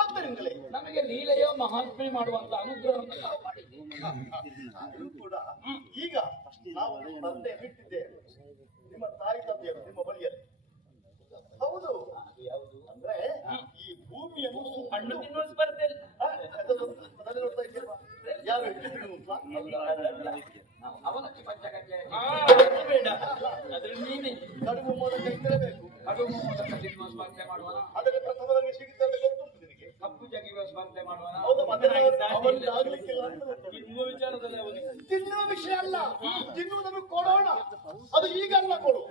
ಆದ್ದರಿಂದಲೇ ನಮಗೆ ಲೀಲೆಯೋ ಮಹಾತ್ಮೆ ಮಾಡುವಂತ ಅನುಗ್ರಹವನ್ನು ನಾವು ಮಾಡಿದ್ದೇವೆ. ಆದರೂ ಕೂಡ ಈಗ ನಾವು ಸ್ಪರ್ಧೆ ಬಿಟ್ಟಿದ್ದೇವೆ ನಿಮ್ಮ ತಾಯಿ ತಂದೆಯರು ನಿಮ್ಮ ಬಳಿಯಲ್ಲಿ. ಹೌದು. ಅಂದ್ರೆ ಈ ಭೂಮಿಯನ್ನು ಹಣ್ಣು ತಿನ್ನುವ ಸ್ಪರ್ಧೆ ಇಲ್ಲ. ಮೊದಲೇ ನೋಡ್ತಾ ಇದ್ದೀರಾ ಯಾರು ಹೇಳ್ತಿದ್ರು ಅಂತ? ನಾವು ಅವಲಕ್ಕಿ ಪಂಚಕಜ್ಜೆ ಅದು ಬೇಡ. ಅದ್ರ ನೀನೆ ಕಡುಬು ಮೋದಕ ಇದ್ದಿರಬೇಕು. ಕಡು ಮೊದಲ ತಿನ್ನುವ ಸ್ಪರ್ಧೆ ಮಾಡುವನ, ಅದಕ್ಕೆ ಪ್ರಥಮವಾಗಿ ಸಿಗುತ್ತೆ ಅಂತ ಗೊತ್ತುಂಟು ನಿನಗೆ. ಕಪ್ಪು ಜಗಿಯುವ ಸ್ಪರ್ಧೆ ಮಾಡುವನ. ಹೌದು. ಅವನಿಗೆ ಆಗ್ಲಿಕ್ಕಿಲ್ಲ ಅಂತ ಗೊತ್ತು. ತಿನ್ನುವ ವಿಚಾರದಲ್ಲಿ ಅವನಿಗೆ ತಿನ್ನುವ ವಿಷಯ ಅಲ್ಲ, ತಿನ್ನುವುದನ್ನು ಕೊಡೋಣ. ಅದು ಈಗಲ್ಲ ಕೊಡು.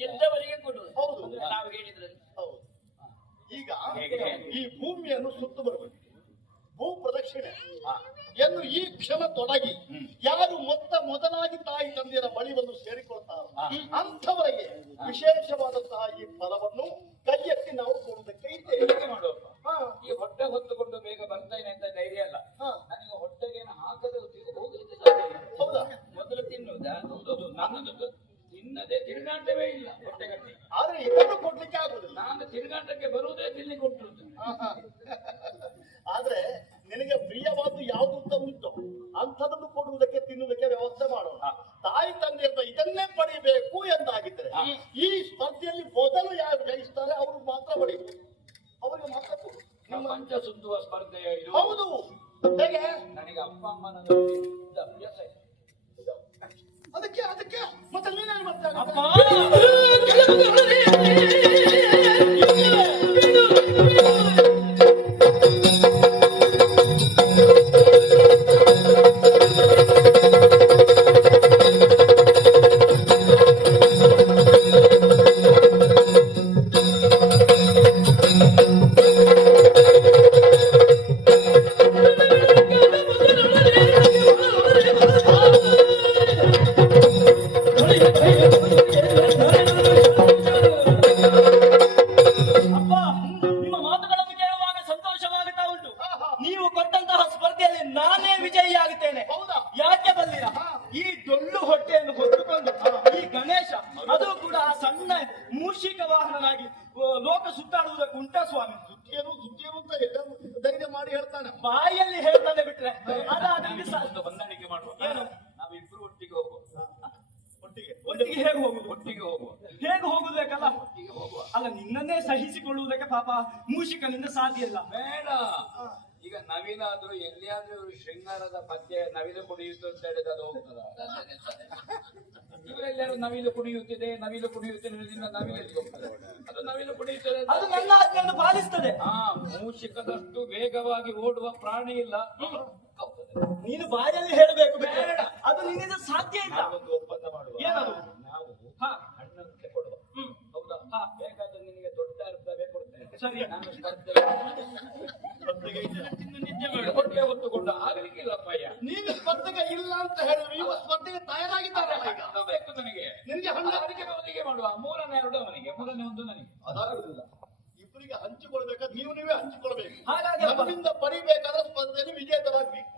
ಗೆದ್ದವರಿಗೆ ಕೊಡುವುದು. ಹೌದು. ನಾವು ಹೇಳಿದ್ರಲ್ಲಿ ಹೌದು. ಈಗ ಹೇಗೆ? ಈ ಭೂಮಿಯನ್ನು ಸುತ್ತು ಬರಬೇಕು. ಭೂ ಪ್ರದಕ್ಷಿಣೆ ಎಂದು ಈ ಕ್ಷಣ ತೊಡಗಿ ಯಾರು ಮೊದಲಾಗಿ ತಾಯಿ ತಂದೆಯರ ಬಳಿ ಬಂದು ಸೇರಿಕೊಳ್ತಾರೋ ಅಂಥವರಿಗೆ ವಿಶೇಷವಾದಂತಹ ಈ ಫಲವನ್ನು ಕೈಯೆತ್ತಿ ನಾವು ಕೊಡುವುದಕ್ಕೆ ಇದ್ದೇವೆ. ಹೀಗೆ ಮಾಡುವಪ್ಪ. ಈ ಹೊಟ್ಟೆ ಹೊತ್ತುಕೊಂಡು ಬೇಗ ಬರ್ತೇನೆ ಅಂತ ಧೈರ್ಯ ಅಲ್ಲ. ನನಗೆ ಹೊಟ್ಟೆಗೇನು ಹಾಕದೆ ಹೋಗುದಿಲ್ಲ. ಹೌದಾ? ಮೊದಲು ತಿನ್ನುವುದಾ? ಹೌದೌದು. ನನ್ನದು ತಿನ್ನದೆ ತಿರುಗಾಟವೇ ಇಲ್ಲ ಹೊಟ್ಟೆಗಟ್ಟಿ. ಆದ್ರೆ ಇದನ್ನು ಕೊಡ್ಲಿಕ್ಕೆ ಆಗುದಿಲ್ಲ. ನಾನು ತಿರುಗಾಟಕ್ಕೆ ಬರುವುದೇ ತಿನ್ನಿ ಕೊಟ್ಟುದು. ಆದ್ರೆ ನಿನಗೆ ಪ್ರಿಯವಾದ್ದು ಯಾವುದು ಅಂತ ಉಂಟು ಅಂಥದನ್ನು ಕೊಡುವುದಕ್ಕೆ ತಿನ್ನುವುದಕ್ಕೆ ವ್ಯವಸ್ಥೆ ಮಾಡೋಣ. ತಾಯಿ ತಂದೆಯಿಂದ ಇದನ್ನೇ ಪಡಿಬೇಕು ಎಂದಾಗಿದ್ದರೆ ಈ ಸ್ಪರ್ಧೆಯಲ್ಲಿ ಮೊದಲು ಯಾರು ಜಯಿಸ್ತಾರೆ ಅವರು ಮಾತ್ರ ಪಡಿಬೇಕು. ಅವರಿಗೆ ಮಾತ್ರ ಕೊಡು. ಪ್ರಪಂಚ ಸುತ್ತುವ ಸ್ಪರ್ಧೆಯ ಇದು. ಹೌದು. ಹೇಗೆ? ನನಗೆ ಅಪ್ಪ ಅಮ್ಮನ ಅಭ್ಯಾಸ ಇದೆ. ಅದಕ್ಕೆ ಮತ್ತೆ ನೀನೇನು ಮಾಡ್ತಾರೆ? ಅಪ್ಪ ನಿಮ್ಮ ಮಾತುಗಳನ್ನು ಕೇಳುವಾಗ ಸಂತೋಷವಾಗುತ್ತಾ ಉಂಟು. ನೀವು ಕೊಟ್ಟಂತಹ ಸ್ಪರ್ಧೆಯಲ್ಲಿ ನಾನೇ ವಿಜಯಿಯಾಗುತ್ತೇನೆ. ಹೌದಾ? ಯಾಕೆ ಬಲ್ಲಿರ? ಈ ಡೊಳ್ಳು ಹೊಟ್ಟೆಯನ್ನು ಹೊತ್ತುಕೊಂಡು ಈ ಗಣೇಶ ಅದು ಕೂಡ ಆ ಸಣ್ಣ ಮೂಷಿಕ ವಾಹನನಾಗಿ ಲೋಕ ಸುತ್ತಾಡುವುದಕ್ಕೆ ಉಂಟ ಸ್ವಾಮಿ. ಸುತ್ತಿಯರು ಅಂತ ಧೈರ್ಯ ಮಾಡಿ ಹೇಳ್ತಾನೆ. ಬಾಯಲ್ಲಿ ಹೇಳ್ತಾನೆ ಬಿಟ್ರೆ ಅದಾದ್ರೆ ಒಂದು ಹೊಂದಾಣಿಕೆ ಮಾಡುವ. ಏನು? ನಾವಿಬ್ರು ಒಟ್ಟಿಗೆ ಹೋಗುವ. ಒಟ್ಟಿಗೆ ಹೇಗೆ ಹೋಗುದು? ಒಟ್ಟಿಗೆ ಹೋಗುವ. ಹೇಗೆ ಹೋಗುದಕ್ಕಲ್ಲ? ಒಟ್ಟಿಗೆ ಹೋಗುವ. ಅಲ್ಲ, ನಿನ್ನನ್ನೇ ಸಹಿಸಿಕೊಳ್ಳುವುದಕ್ಕೆ ಪಾಪ ಮೂಷಿಕನಿಂದ ಸಾಧ್ಯ ಇಲ್ಲ. ಬೇಡ. ಈಗ ನವಿಲಾದ್ರೂ ಎಲ್ಲಿಯಾದ್ರೂ ಇವರು ಶೃಂಗಾರದ ಪದ್ಯ ನವಿಲು ಕುಣಿಯುತ್ತೆ ಅಂತ ಹೇಳಿದ್ರೆ ಅದು ಹೋಗ್ತದ? ಇವರೆಲ್ಲರೂ ನವಿಲು ಕುಣಿಯುತ್ತಿದೆ ನವಿಲು ಕುಣಿಯುತ್ತಿದೆ ನವಿಲು ಎಲ್ಲಿ ಹೋಗ್ತದೆ? ಅದು ನವಿಲು ಕುಣಿಯುತ್ತದೆ. ಅದು ನನ್ನ ಆಜ್ಞೆಯನ್ನು ಪಾಲಿಸ್ತದೆ. ಮೂಷಿಕದಷ್ಟು ವೇಗವಾಗಿ ಓಡುವ ಪ್ರಾಣಿ ಇಲ್ಲ. ನೀನು ಬಾಯಲ್ಲಿ ಹೇಳಬೇಕು ಬಿಟ್ಟರೆ ಅದು ನಿನ್ನಿಂದ ಸಾಧ್ಯ ಇಲ್ಲ. ಒಂದು ಒಪ್ಪಂದ ಮಾಡುವ. ಏನದು? ನಾವು ಹಾ ಹಣ್ಣಂತೆ ಕೊಡುವ. ಹೌದಾ? ಬೇಕಾದ್ರೆ ನಿನಗೆ ದೊಡ್ಡ ಅರ್ಧವೇ ಕೊಡ್ತೇನೆ. ಸರಿ ನಾನು ಸ್ಪರ್ಧೆ ಸ್ಪರ್ಧೆಗೆ ಇದ್ದೇನೆ. ನಿದ್ದೆ ಬೇಡ. ಹೊಟ್ಟೆ ಹೊತ್ತುಕೊಂಡು ಆಗಲಿಕ್ಕಿಲ್ಲಪ್ಪಯ್ಯ. ನೀನು ಸ್ಪರ್ಧೆಗೆ ಇಲ್ಲ ಅಂತ ಹೇಳಿದ್ರು ಇವ ಸ್ಪರ್ಧೆಗೆ ತಯಾರಾಗಿದ್ದಾರಲ್ಲ ಈಗ. ಅದು ಬೇಕು ನನಗೆ. ನಿನಗೆ ಹಣ್ಣು ಅದಕ್ಕೆ ಅವನಿಗೆ ಮಾಡುವ. ಮೂರನೇ ಎರಡು ಅವನಿಗೆ, ಮೂರನೇ ಒಂದು ನನಗೆ. ಅದಾಗುದಿಲ್ಲ. ಇಬ್ಬರಿಗೆ ಹಂಚಿಕೊಳ್ಬೇಕಾದ್ರೆ ನೀವೇ ಹಂಚಿಕೊಳ್ಬೇಕು. ಹಾಗಾಗಿ ಅಪ್ಪ, ನಮ್ಮಿಂದ ಪಡಿಬೇಕಾದ ಸ್ಪರ್ಧೆಯಲ್ಲಿ ವಿಜೇತರಾಗ್ಬೇಕು.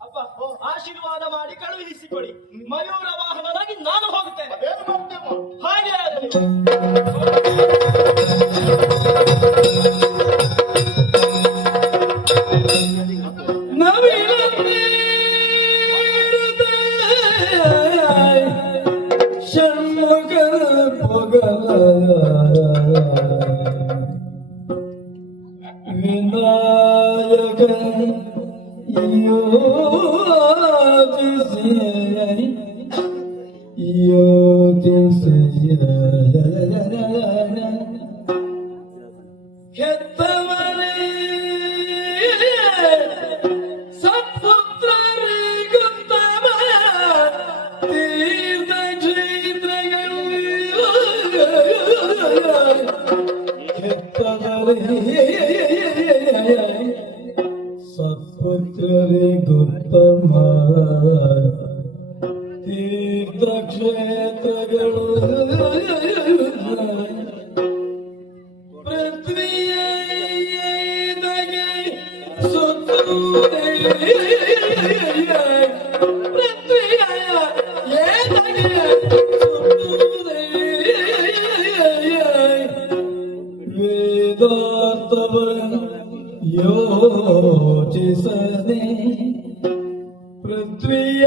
ಅಪ್ಪ ಆಶೀರ್ವಾದ ಮಾಡಿ ಕಳುಹಿಸಿಕೊಡಿ. ಮಯೂರ ವಾಹನನಾಗಿ ನಾನು ಹೋಗುತ್ತೇನೆ. ಅದೇನು ಮಾಡ್ತೇವೆ ಹಾಗೆ ಆಗಲಿ. ಷಣ್ಮುಖ ಪೊಗಲ ವಿನಾಯಕ ಹೆತ್ತವರೇ ಸತ್ಪುತ್ರರಿಗುತ್ತಮ ತೀರ್ಥ ಕ್ಷೇತ್ರಗಳು ಹೆತ್ತವರೇ ಸತ್ಪುತ್ರರಿಗುತ್ತಮ ತೀರ್ಥ ಕ್ಷೇತ್ರಗಳು ಪೃಥ್ವಿಯೇ ಸುತ್ತುವುದೇ ವೇದಾರ್ಥವನ್ನು ಯೋಚಿಸದೆ ಪೃಥ್ವಿಯ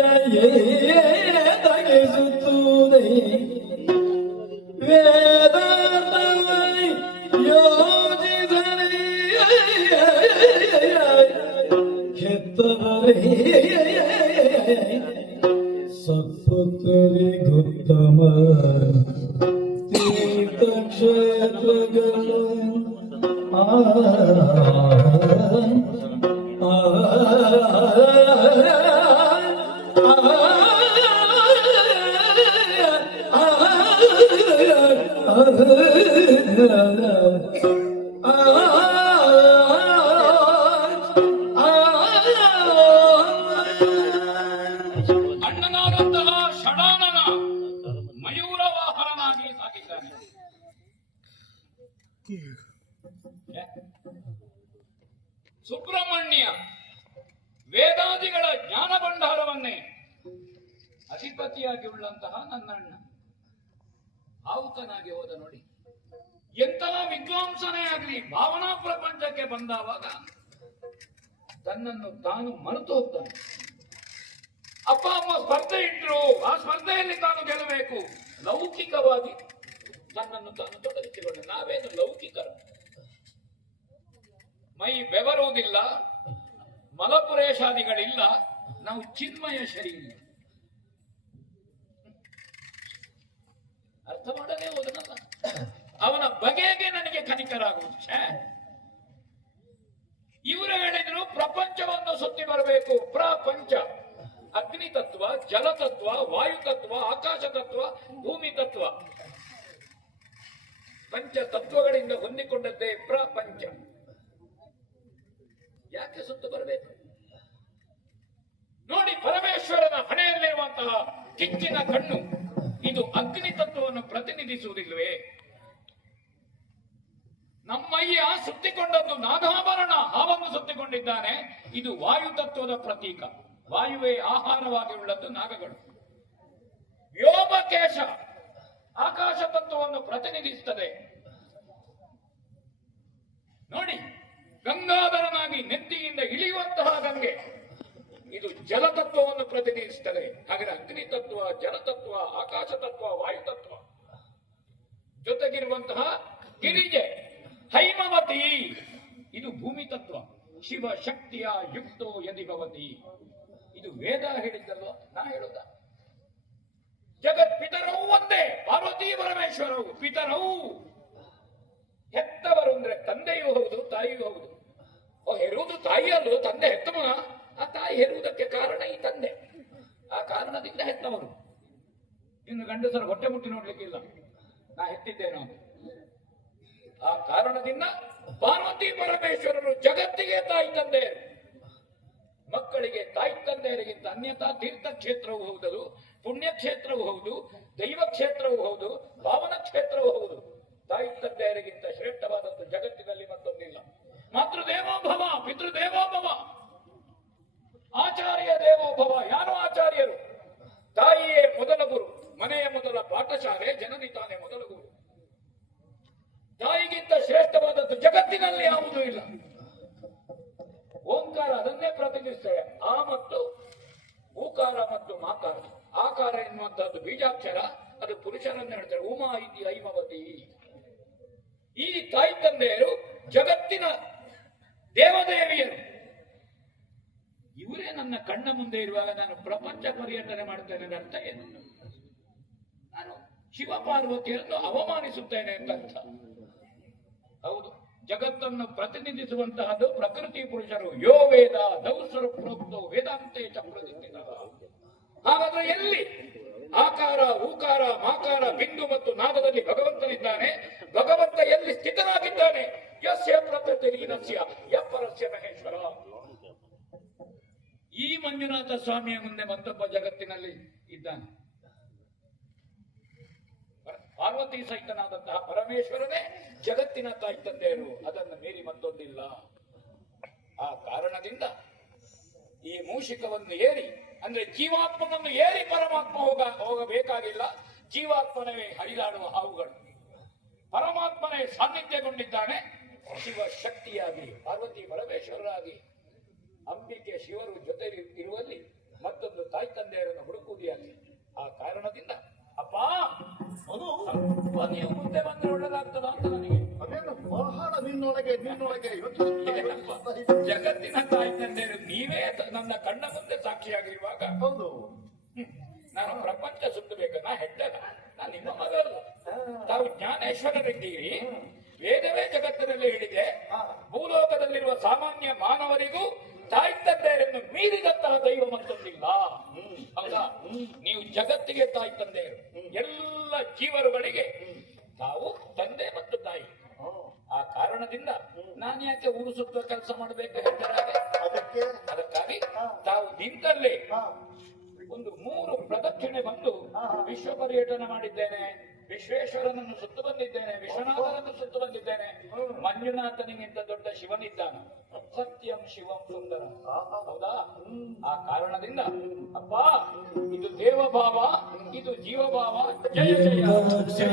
ತಗಿಸುತ್ತದೆ ವೇದಾರ್ಥವನ್ನು ಯೋಚಿಸದೆ ಹೆತ್ತವರೇ ಸತ್ಪುತ್ರರಿಗುತ್ತಮ ತೀರ್ಥಕ್ಷೇತ್ರಗಳು ಅಣ್ಣನಾದಂತಹ ಷಡಾನನ ಮಯೂರ ವಾಹನನಾಗಿ ಸಾಗಿದ್ದಾನೆ. ಸುಬ್ರಹ್ಮಣ್ಯ ವೇದಾದಿಗಳ ಜ್ಞಾನ ಭಂಡಾರವನ್ನೇ ಅಧಿಪತಿಯಾಗಿ ಉಳ್ಳಂತಹ ನನ್ನ ಅಣ್ಣ ಭಾವುಕನಾಗಿ ಹೋದ ನೋಡಿ. ಎಂತಹ ವಿದ್ವಾಂಸನೇ ಆಗಲಿ ಭಾವನಾ ಪ್ರಪಂಚಕ್ಕೆ ಬಂದಾವಾಗ ತನ್ನನ್ನು ತಾನು ಮರೆತು ಹೋಗ್ತಾನೆ. ಅಪ್ಪ ಅಮ್ಮ ಸ್ಪರ್ಧೆ ಇಟ್ಟರು, ಆ ಸ್ಪರ್ಧೆಯಲ್ಲಿ ತಾನು ಗೆಲ್ಲಬೇಕು. ಲೌಕಿಕವಾಗಿ ತನ್ನನ್ನು ತಾನು ತೊಡಗಿಸಿಕೊಂಡ. ನಾವೇನು ಲೌಕಿಕರು? ಮೈ ಬೆವರುವುದಿಲ್ಲ, ಮಲಪುರೇಶಾದಿಗಳಿಲ್ಲ, ನಾವು ಚಿನ್ಮಯ ಶರೀರ. ಅರ್ಥ ಮಾಡಲೇ ಹೋದನಲ್ಲ. ಅವನ ಬಗೆಗೆ ನನಗೆ ಕನಿಕರಾಗುವುದು. ಇವರು ಹೇಳಿದ್ರು ಪ್ರಪಂಚವನ್ನು ಸುತ್ತಿ ಬರಬೇಕು. ಪ್ರಪಂಚ ಅಗ್ನಿ ತತ್ವ, ಜಲತತ್ವ, ವಾಯು ತತ್ವ, ಆಕಾಶ ತತ್ವ, ಭೂಮಿ ತತ್ವ, ಪಂಚ ತತ್ವಗಳಿಂದ ಹೊಂದಿಕೊಂಡದ್ದೇ ಪ್ರಪಂಚ. ಯಾಕೆ ಸುತ್ತು ಬರಬೇಕು? ನೋಡಿ, ಪರಮೇಶ್ವರನ ಹಣೆಯಲ್ಲಿರುವಂತಹ ಕಿಚ್ಚಿನ ಕಣ್ಣು ಇದು ಅಗ್ನಿ ತತ್ವವನ್ನು ಪ್ರತಿನಿಧಿಸುವುದಿಲ್ಲವೇ? ನಮ್ಮಯ್ಯ ಸುತ್ತಿಕೊಂಡದ್ದು ನಾಗಾಭರಣ, ಹಾವನ್ನು ಸುತ್ತಿಕೊಂಡಿದ್ದಾನೆ. ಇದು ವಾಯು ತತ್ವದ ಪ್ರತೀಕ. ವಾಯುವೇ ಆಹಾರವಾಗಿ ಉಳ್ಳದ್ದು ನಾಗಗಳು. ವ್ಯೋಮಕೇಶ ಆಕಾಶ ತತ್ವವನ್ನು ಪ್ರತಿನಿಧಿಸುತ್ತದೆ. ನೋಡಿ, ಗಂಗಾಧರನಾಗಿ ನೆತ್ತಿಯಿಂದ ಇಳಿಯುವಂತಹ ಗಂಗೆ ಇದು ಜಲತತ್ವವನ್ನು ಪ್ರತಿನಿಧಿಸುತ್ತದೆ. ಹಾಗಾದರೆ ಅಗ್ನಿ ತತ್ವ, ಜಲತತ್ವ, ಆಕಾಶ ತತ್ವ, ವಾಯು ತತ್ವ ಜೊತೆಗಿರುವಂತಹ ಗಿರಿಜೆ ಹೈಮವತಿ ಇದು ಭೂಮಿ ತತ್ವ. ಶಿವ ಶಕ್ತಿಯ ಯುಕ್ತೋ ಯದಿ ಭವತಿ ಇದು ವೇದ ಹೇಳಿದ್ದಲ್ವ, ನಾ ಹೇಳುದ? ಜಗತ್ ಪಿತರವು ಒಂದೇ, ಪಾರ್ವತಿ ಪರಮೇಶ್ವರವು ಪಿತರವು. ಹೆತ್ತವರು ಅಂದ್ರೆ ತಂದೆಯೂ ಹೌದು, ತಾಯಿಯೂ ಹೌದು. ಹೆರುವುದು ತಾಯಿ ಅಲ್ಲೂ, ತಂದೆ ಹೆತ್ತವನ. ಆ ತಾಯಿ ಹೆರುವುದಕ್ಕೆ ಕಾರಣ ಈ ತಂದೆ. ಆ ಕಾರಣದಿಂದ ಹೆತ್ತವರು. ಇನ್ನು ಗಂಡಸರ ಹೊಟ್ಟೆ ಮುಟ್ಟಿ ನೋಡ್ಲಿಕ್ಕಿಲ್ಲ, ನಾ ಹೆತ್ತಿದ್ದೇನೋ. ಆ ಕಾರಣದಿಂದ ಪಾರ್ವತಿ ಪರಮೇಶ್ವರರು ಜಗತ್ತಿಗೆ ತಾಯಿ ತಂದೆಯರು. ಮಕ್ಕಳಿಗೆ ತಾಯಿ ತಂದೆಯರಿಗಿಂತ ಅನ್ಯತಾ ತೀರ್ಥಕ್ಷೇತ್ರವೂ ಹೌದು, ಪುಣ್ಯಕ್ಷೇತ್ರವೂ ಹೌದು, ದೈವ ಕ್ಷೇತ್ರವೂ ಹೌದು, ಪಾವನ ಕ್ಷೇತ್ರವೂ ಹೌದು. ತಾಯಿ ತಂದೆಯರಿಗಿಂತ ಶ್ರೇಷ್ಠವಾದದ್ದು ಜಗತ್ತಿನಲ್ಲಿ ಮತ್ತೊಂದಿಲ್ಲ. ಮಾತೃದೇವೋಭವ, ಪಿತೃದೇವೋಭವ, ಆಚಾರ್ಯ ದೇವೋಭವ. ಯಾರು ಆಚಾರ್ಯರು? ತಾಯಿಯೇ ಮೊದಲ ಗುರು, ಮನೆಯ ಮೊದಲ ಪಾಠಶಾಲೆ, ಜನನಿ ತಾನೇ ಮೊದಲ ಗುರು. ತಾಯಿಗಿಂತ ಶ್ರೇಷ್ಠವಾದದ್ದು ಜಗತ್ತಿನಲ್ಲಿ ಯಾವುದೂ ಇಲ್ಲ. ಓಂಕಾರ ಅದನ್ನೇ ಪ್ರತಿನಿಧಿಸ್ತೇವೆ. ಆ ಮತ್ತು ಊಕಾರ ಮತ್ತು ಮಾಕಾರ. ಆಕಾರ ಎನ್ನುವಂತಹದ್ದು ಬೀಜಾಕ್ಷರ, ಅದು ಪುರುಷರನ್ನು ಹೇಳ್ತಾರೆ. ಉಮಾ ಇತಿ ಐಮವತಿ. ಈ ತಾಯಿ ತಂದೆಯರು ಜಗತ್ತಿನ ದೇವದೇವಿಯರು. ಇವರೇ ನನ್ನ ಕಣ್ಣ ಮುಂದೆ ಇರುವಾಗ ನಾನು ಪ್ರಪಂಚ ಪರ್ಯಟನೆ ಮಾಡ್ತೇನೆ ಅಂತ ಅರ್ಥ ಏನು? ನಾನು ಶಿವಪಾರ್ವತಿಯರನ್ನು ಅವಮಾನಿಸುತ್ತೇನೆ ಅಂತ ಅರ್ಥ. ಹೌದು, ಜಗತ್ತನ್ನು ಪ್ರತಿನಿಧಿಸುವಂತಹದ್ದು ಪ್ರಕೃತಿ ಪುರುಷರು. ಯೋ ವೇದ ದೌಸರು ಪ್ರೋಕ್ತೋ ವೇದಾಂತೆ ಚಪ್ರದಿತ್ತಿನ. ಹಾಗಾದ್ರೆ ಎಲ್ಲಿ ಆಕಾರ, ಊಕಾರ, ಮಾಕಾರ, ಬಿಂದು ಮತ್ತು ನಾದದಲ್ಲಿ ಭಗವಂತನಿದ್ದಾನೆ. ಭಗವಂತ ಎಲ್ಲಿ ಸ್ಥಿತನಾಗಿದ್ದಾನೆ? ಯಸ್ಯ ಪ್ರಕೃತಿ ಲೀನಸ್ಯ ಯಪ್ಪರಸ್ಯ ಮಹೇಶ್ವರ. ಈ ಮಂಜುನಾಥ ಸ್ವಾಮಿಯ ಮುಂದೆ ಮತ್ತೊಬ್ಬ ಜಗತ್ತಿನಲ್ಲಿ ಇದ್ದಾನೆ. ಪಾರ್ವತಿ ಸಹಿತನಾದಂತಹ ಪರಮೇಶ್ವರನೇ ಜಗತ್ತಿನ ತಾಯಿ ತಂದೆಯರು. ಅದನ್ನು ಮೀರಿ ಮತ್ತೊಂದಿಲ್ಲ. ಆ ಕಾರಣದಿಂದ ಈ ಮೂಷಿಕವನ್ನು ಏರಿ, ಅಂದ್ರೆ ಜೀವಾತ್ಮನನ್ನು ಏರಿ ಪರಮಾತ್ಮ ಹೋಗಬೇಕಾಗಿಲ್ಲ. ಜೀವಾತ್ಮನವೇ ಹರಿದಾಡುವ ಹಾವುಗಳು. ಪರಮಾತ್ಮನೇ ಸಾನ್ನಿಧ್ಯಗೊಂಡಿದ್ದಾನೆ. ಶಿವ ಶಕ್ತಿಯಾಗಿ, ಪಾರ್ವತಿ ಪರಮೇಶ್ವರರಾಗಿ, ಅಂಬಿಕೆ ಶಿವರು ಜೊತೆ ಇರುವಲ್ಲಿ ಮತ್ತೊಂದು ತಾಯಿ ತಂದೆಯರನ್ನು ಹುಡುಕುವುದಿಯಾಗಿ. ಆ ಕಾರಣದಿಂದ ಅಪ್ಪ ನೀವು ಮುಂದೆ ಬಂದ್ರೆ ಒಳ್ಳೆದಾಗ್ತದ ಅಂತ ನನಗೆ. ಅದೇನು ಬಹಳ ನಿನ್ನೊಳಗೆ ಜಗತ್ತಿನ ತಾಯಿ ತಂದೆಯರು ನೀವೇ ನನ್ನ ಕಣ್ಣ ಮುಂದೆ ಸಾಕ್ಷಿಯಾಗಿರುವಾಗ ಹೌದು, ನಾನು ಪ್ರಪಂಚ ಸುತ್ತಬೇಕು. ನಾ ಹೆಡ್ಡನ, ನಾನು ನಿಮ್ಮ ಮಗಲ್ಲ. ತಾವು ಜ್ಞಾನೇಶ್ವರರಿದ್ದೀರಿ. ವೇದವೇ ಜಗತ್ತಿನಲ್ಲಿ ಹೇಳಿದೆ, ಭೂಲೋಕದಲ್ಲಿರುವ ಸಾಮಾನ್ಯ ಮಾನವರಿಗೂ ತಾಯಿ ತಂದೆಯರನ್ನು ಮೀರಿದಂತಹ ದೈವ ಮತ್ತೊಂದಿಲ್ಲ. ಹೌದಾ? ನೀವು ಜಗತ್ತಿಗೆ ತಾಯಿ ತಂದೆಯರು. ಎಲ್ಲ ಜೀವರುಗಳಿಗೆ ತಾವು ತಂದೆ ಮತ್ತು ತಾಯಿ. ಆ ಕಾರಣದಿಂದ ನಾನು ಯಾಕೆ ಊರು ಸುತ್ತುವ ಕೆಲಸ ಮಾಡಬೇಕು ಹೇಳ್ತಾರೆ? ಅದಕ್ಕಾಗಿ ತಾವು ನಿಂತಲ್ಲೇ ಒಂದು 3 ಪ್ರದಕ್ಷಿಣೆ ಬಂದು ವಿಶ್ವ ಪರ್ಯಟನೆ ಮಾಡಿದ್ದೇನೆ. ವಿಶ್ವೇಶ್ವರನನ್ನು ಸುತ್ತು ಬಂದಿದ್ದೇನೆ, ವಿಶ್ವನಾಥನನ್ನು ಸುತ್ತು ಬಂದಿದ್ದೇನೆ. ಮಂಜುನಾಥನಿಗಿಂತ ದೊಡ್ಡ ಶಿವನಿದ್ದಾನೆ. ಸತ್ಯಂ ಶಿವಂ ಸುಂದರ. ಹೌದಾ? ಆ ಕಾರಣದಿಂದ ಅಪ್ಪ, ಇದು ದೇವಭಾವ, ಇದು ಜೀವಭಾವ. ಜಯ ಜಯ ಜಯ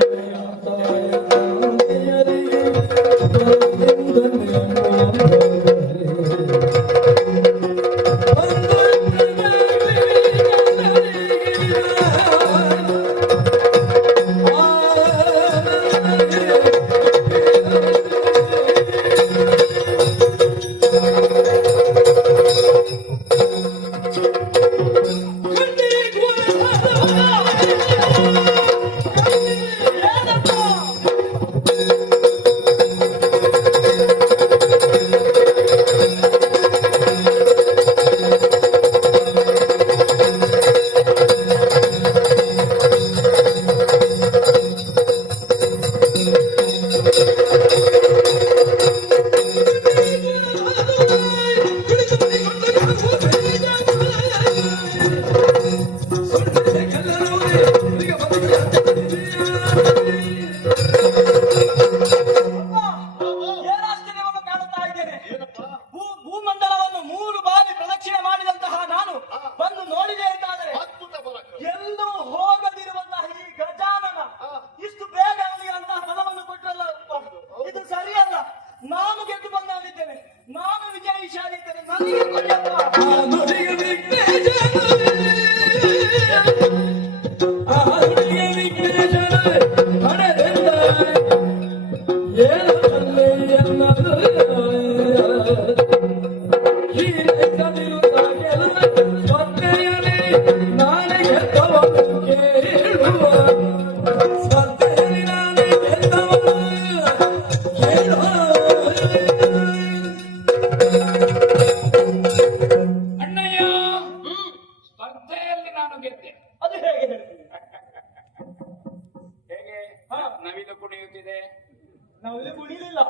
ನಾವಿಲ್ಲಿ ಕುಣಿಲಿಲ್ಲ,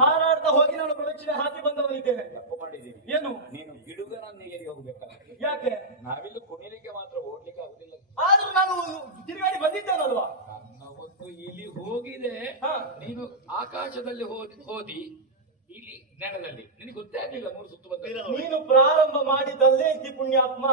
ಹಾರಾಡ್ತಾ ಹೋಗಿ ನಾನು ಪ್ರದಕ್ಷಿಣೆ ಹಾಕಿ ಬಂದವನಿದ್ದೇನೆ. ತಪ್ಪು ಮಾಡಿದ್ದೀನಿ. ಏನು? ನೀನು ಗಿಡುಗನನ್ನಿಗೆ ಹೋಗ್ಬೇಕಲ್ಲ. ಯಾಕೆ? ನಾವಿಲ್ಲಿ ಕುಣಿಲಿಕ್ಕೆ ಮಾತ್ರ ಓಡ್ಲಿಕ್ಕೆ ಆಗುದಿಲ್ಲ. ಆದ್ರೂ ನಾನು ತಿರುಗಾಡಿ ಬಂದಿದ್ದೇನಲ್ವಾ? ನನ್ನ ಒಂದು ಇಲಿ ಹೋಗಿದೆ. ಹಾ. ನೀನು ಆಕಾಶದಲ್ಲಿ ಹೋದಿ ಇಲಿ ನೆಲದಲ್ಲಿ ನಿನಗೆ ಗೊತ್ತೇ ಆಗ್ಲಿಲ್ಲ 3 ಸುತ್ತು ಬಂದ. ನೀನು ಪ್ರಾರಂಭ ಮಾಡಿದಲ್ಲೇ ಇದ್ದಿ ಪುಣ್ಯಾತ್ಮ.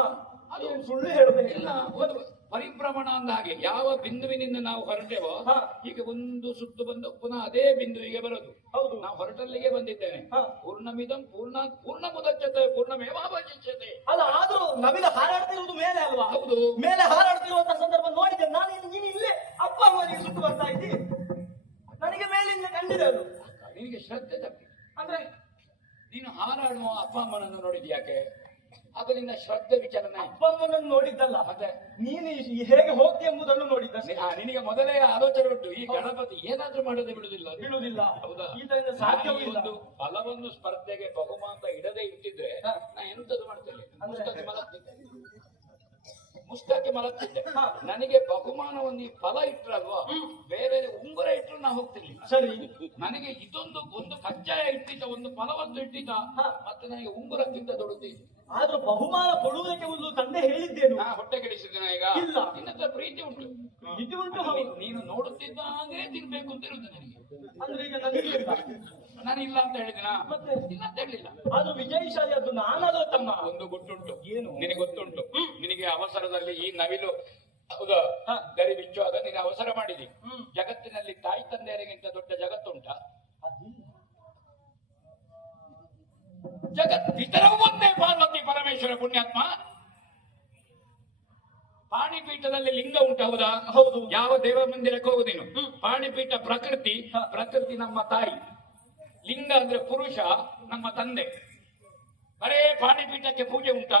ಅದು ಸುಳ್ಳು ಹೇಳಬೇಕಿಲ್ಲ. ಇಲ್ಲ, ಒಂದು ಪರಿಭ್ರಮಣ ಅಂದ ಹಾಗೆ ಯಾವ ಬಿಂದುವಿನಿಂದ ನಾವು ಹೊರಟೆವೋ ಹಾ. ಈಗ ಒಂದು ಸುತ್ತು ಬಂದು ಪುನಃ ಅದೇ ಬಿಂದುವಿಗೆ ಬರೋದು. ಹೌದು. ನಾವು ಹೊರಟಲ್ಲಿಗೆ ಬಂದಿದ್ದೇನೆ. ಹಾ. ಪೂರ್ಣಮಿದಂ ಪೂರ್ಣ ಮುದಚ್ಯತೆ ಪೂರ್ಣಮೇವಾವಶಿಷ್ಯತೆ. ಅಲ್ಲ, ಆದ್ರೂ ನವಿಲು ಹಾರಾಡ್ತಿರುವುದು ಮೇಲೆ ಅಲ್ವಾ? ಹೌದು. ಮೇಲೆ ಹಾರಾಡ್ತಿರುವಂತ ಸಂದರ್ಭ ನೋಡಿದ್ದೆ ನಾನು. ನೀನು ಇಲ್ಲೇ ಅಪ್ಪ ಅಮ್ಮನಿಗೆ ಸುತ್ತು ಬರ್ತಾ ಇದ್ದಿ, ನನಗೆ ಮೇಲಿಂದ ಕಂಡಿದೆ ಅದು. ನಿನಗೆ ಶ್ರದ್ಧೆ ತಪ್ಪಿ. ಅಂದ್ರೆ ನೀನು ಹಾರಾಡುವ ಅಪ್ಪ ಅಮ್ಮನನ್ನು ನೋಡಿದ್ಯಾಕೆ? ಅದು ನಿನ್ನ ಶ್ರದ್ಧೆ ವಿಚಾರನೆ. ಅಪ್ಪ ಅಮ್ಮನನ್ನು ನೋಡಿದ್ದಲ್ಲ, ಮತ್ತೆ ನೀನು ಹೇಗೆ ಹೋಗ್ತಿ ಎಂಬುದನ್ನು ನೋಡಿದ್ದ. ನಿನಗೆ ಮೊದಲೇ ಆಲೋಚನೆ ಉಂಟು, ಈ ಗಣಪತಿ ಏನಾದ್ರೂ ಮಾಡೋದೇ ಬಿಡುದಿಲ್ಲ. ಬಿಡುವುದಿಲ್ಲ. ಹೌದಾ? ಇದರಿಂದ ಸಾಧ್ಯವೂ ಇಲ್ಲ. ಒಂದು ಫಲವನ್ನು ಸ್ಪರ್ಧೆಗೆ ಬಹುಮಾನ ಇಡದೆ ಇಟ್ಟಿದ್ರೆ ಹಾ. ನಾ ಎಂತದ್ದು ಮಾಡ್ತೇನೆ? ಅಂದ್ರೆ? ಮುಷ್ಟಾಕಿ ಮಲಗ್ತಿದ್ದೆ. ಹಾ. ನನಗೆ ಬಹುಮಾನವನ್ನು ಈ ಫಲ ಇಟ್ರಲ್ವಾ, ಬೇರೆ ಉಂಗುರ ಇಟ್ರು ನಾ ಹೋಗ್ತೀನಿ. ಸರಿ. ನನಗೆ ಒಂದು ಕಜ್ಜಾಯ ಇಟ್ಟಿದ್ದ, ಒಂದು ಫಲವನ್ನು ಇಟ್ಟಿದ್ದ, ಹಾ. ಮತ್ತೆ ನನಗೆ ಉಂಗುರಕ್ಕಿಂತ ದೊಡ್ಡದು. ಆದ್ರೂ ಬಹುಮಾನ ಕೊಡುವುದಕ್ಕೆ ಒಂದು ತಂದೆ ಹೇಳಿದ್ದೇನು? ನಾ ಹೊಟ್ಟೆ ಕೆಡಿಸಿದ್ದೇನೆ ಈಗ? ಇಲ್ಲ. ನಿನ್ನ ಹತ್ರ ಪ್ರೀತಿ ಉಂಟು. ಇದು ಉಂಟು. ಹೌದು. ನೀನು ನೋಡುತ್ತಿದ್ದಾಗೆ ತಿನ್ಬೇಕು ಅಂತ ಇರುವುದು ನನಗೆ. ಅಂದ್ರೆ ಈಗ ನನಗೆ ಇಲ್ಲ. ನಾನು ಇಲ್ಲ ಅಂತ ಹೇಳಿದಿನ? ಮತ್ತೆ? ಇಲ್ಲ ಅಂತ ಹೇಳಿಲ್ಲ. ಆದ್ರೂ ವಿಜಯಶಾಲಿ ಅದು ನಾನಲ್ಲ ತಮ್ಮ. ಒಂದು ಗೊತ್ತುಂಟು. ಏನು? ನಿನಗೆ ಗೊತ್ತುಂಟು, ನಿನಗೆ ಅವಸರದಲ್ಲಿ ಈ ನವಿಲು ಹೌದಾ ಹಾ. ಗರಿ ಬಿಚ್ಚುವಾಗ ನೀನು ಅವಸರ ಮಾಡಿದಿ. ಜಗತ್ತಿನಲ್ಲಿ ತಾಯಿ ತಂದೆಯರಿಗಿಂತ ದೊಡ್ಡ ಜಗತ್ತುಂಟ? ಜಗತ್ತಿತರವೂ ಒಂದೇ ಪಾರ್ವತಿ ಪರಮೇಶ್ವರ ಪುಣ್ಯಾತ್ಮ. ಪಾಣಿಪೀಠದಲ್ಲಿ ಲಿಂಗ ಉಂಟ, ಹೌದಾ? ಹೌದು. ಯಾವ ದೇವ ಮಂದಿರಕ್ಕೆ ಹೋಗು ನೀನು, ಪಾಣಿಪೀಠ ಪ್ರಕೃತಿ, ಪ್ರಕೃತಿ ನಮ್ಮ ತಾಯಿ, ಲಿಂಗ ಅಂದ್ರೆ ಪುರುಷ ನಮ್ಮ ತಂದೆ. ಬರೇ ಪಾಣಿಪೀಠಕ್ಕೆ ಪೂಜೆ ಉಂಟಾ?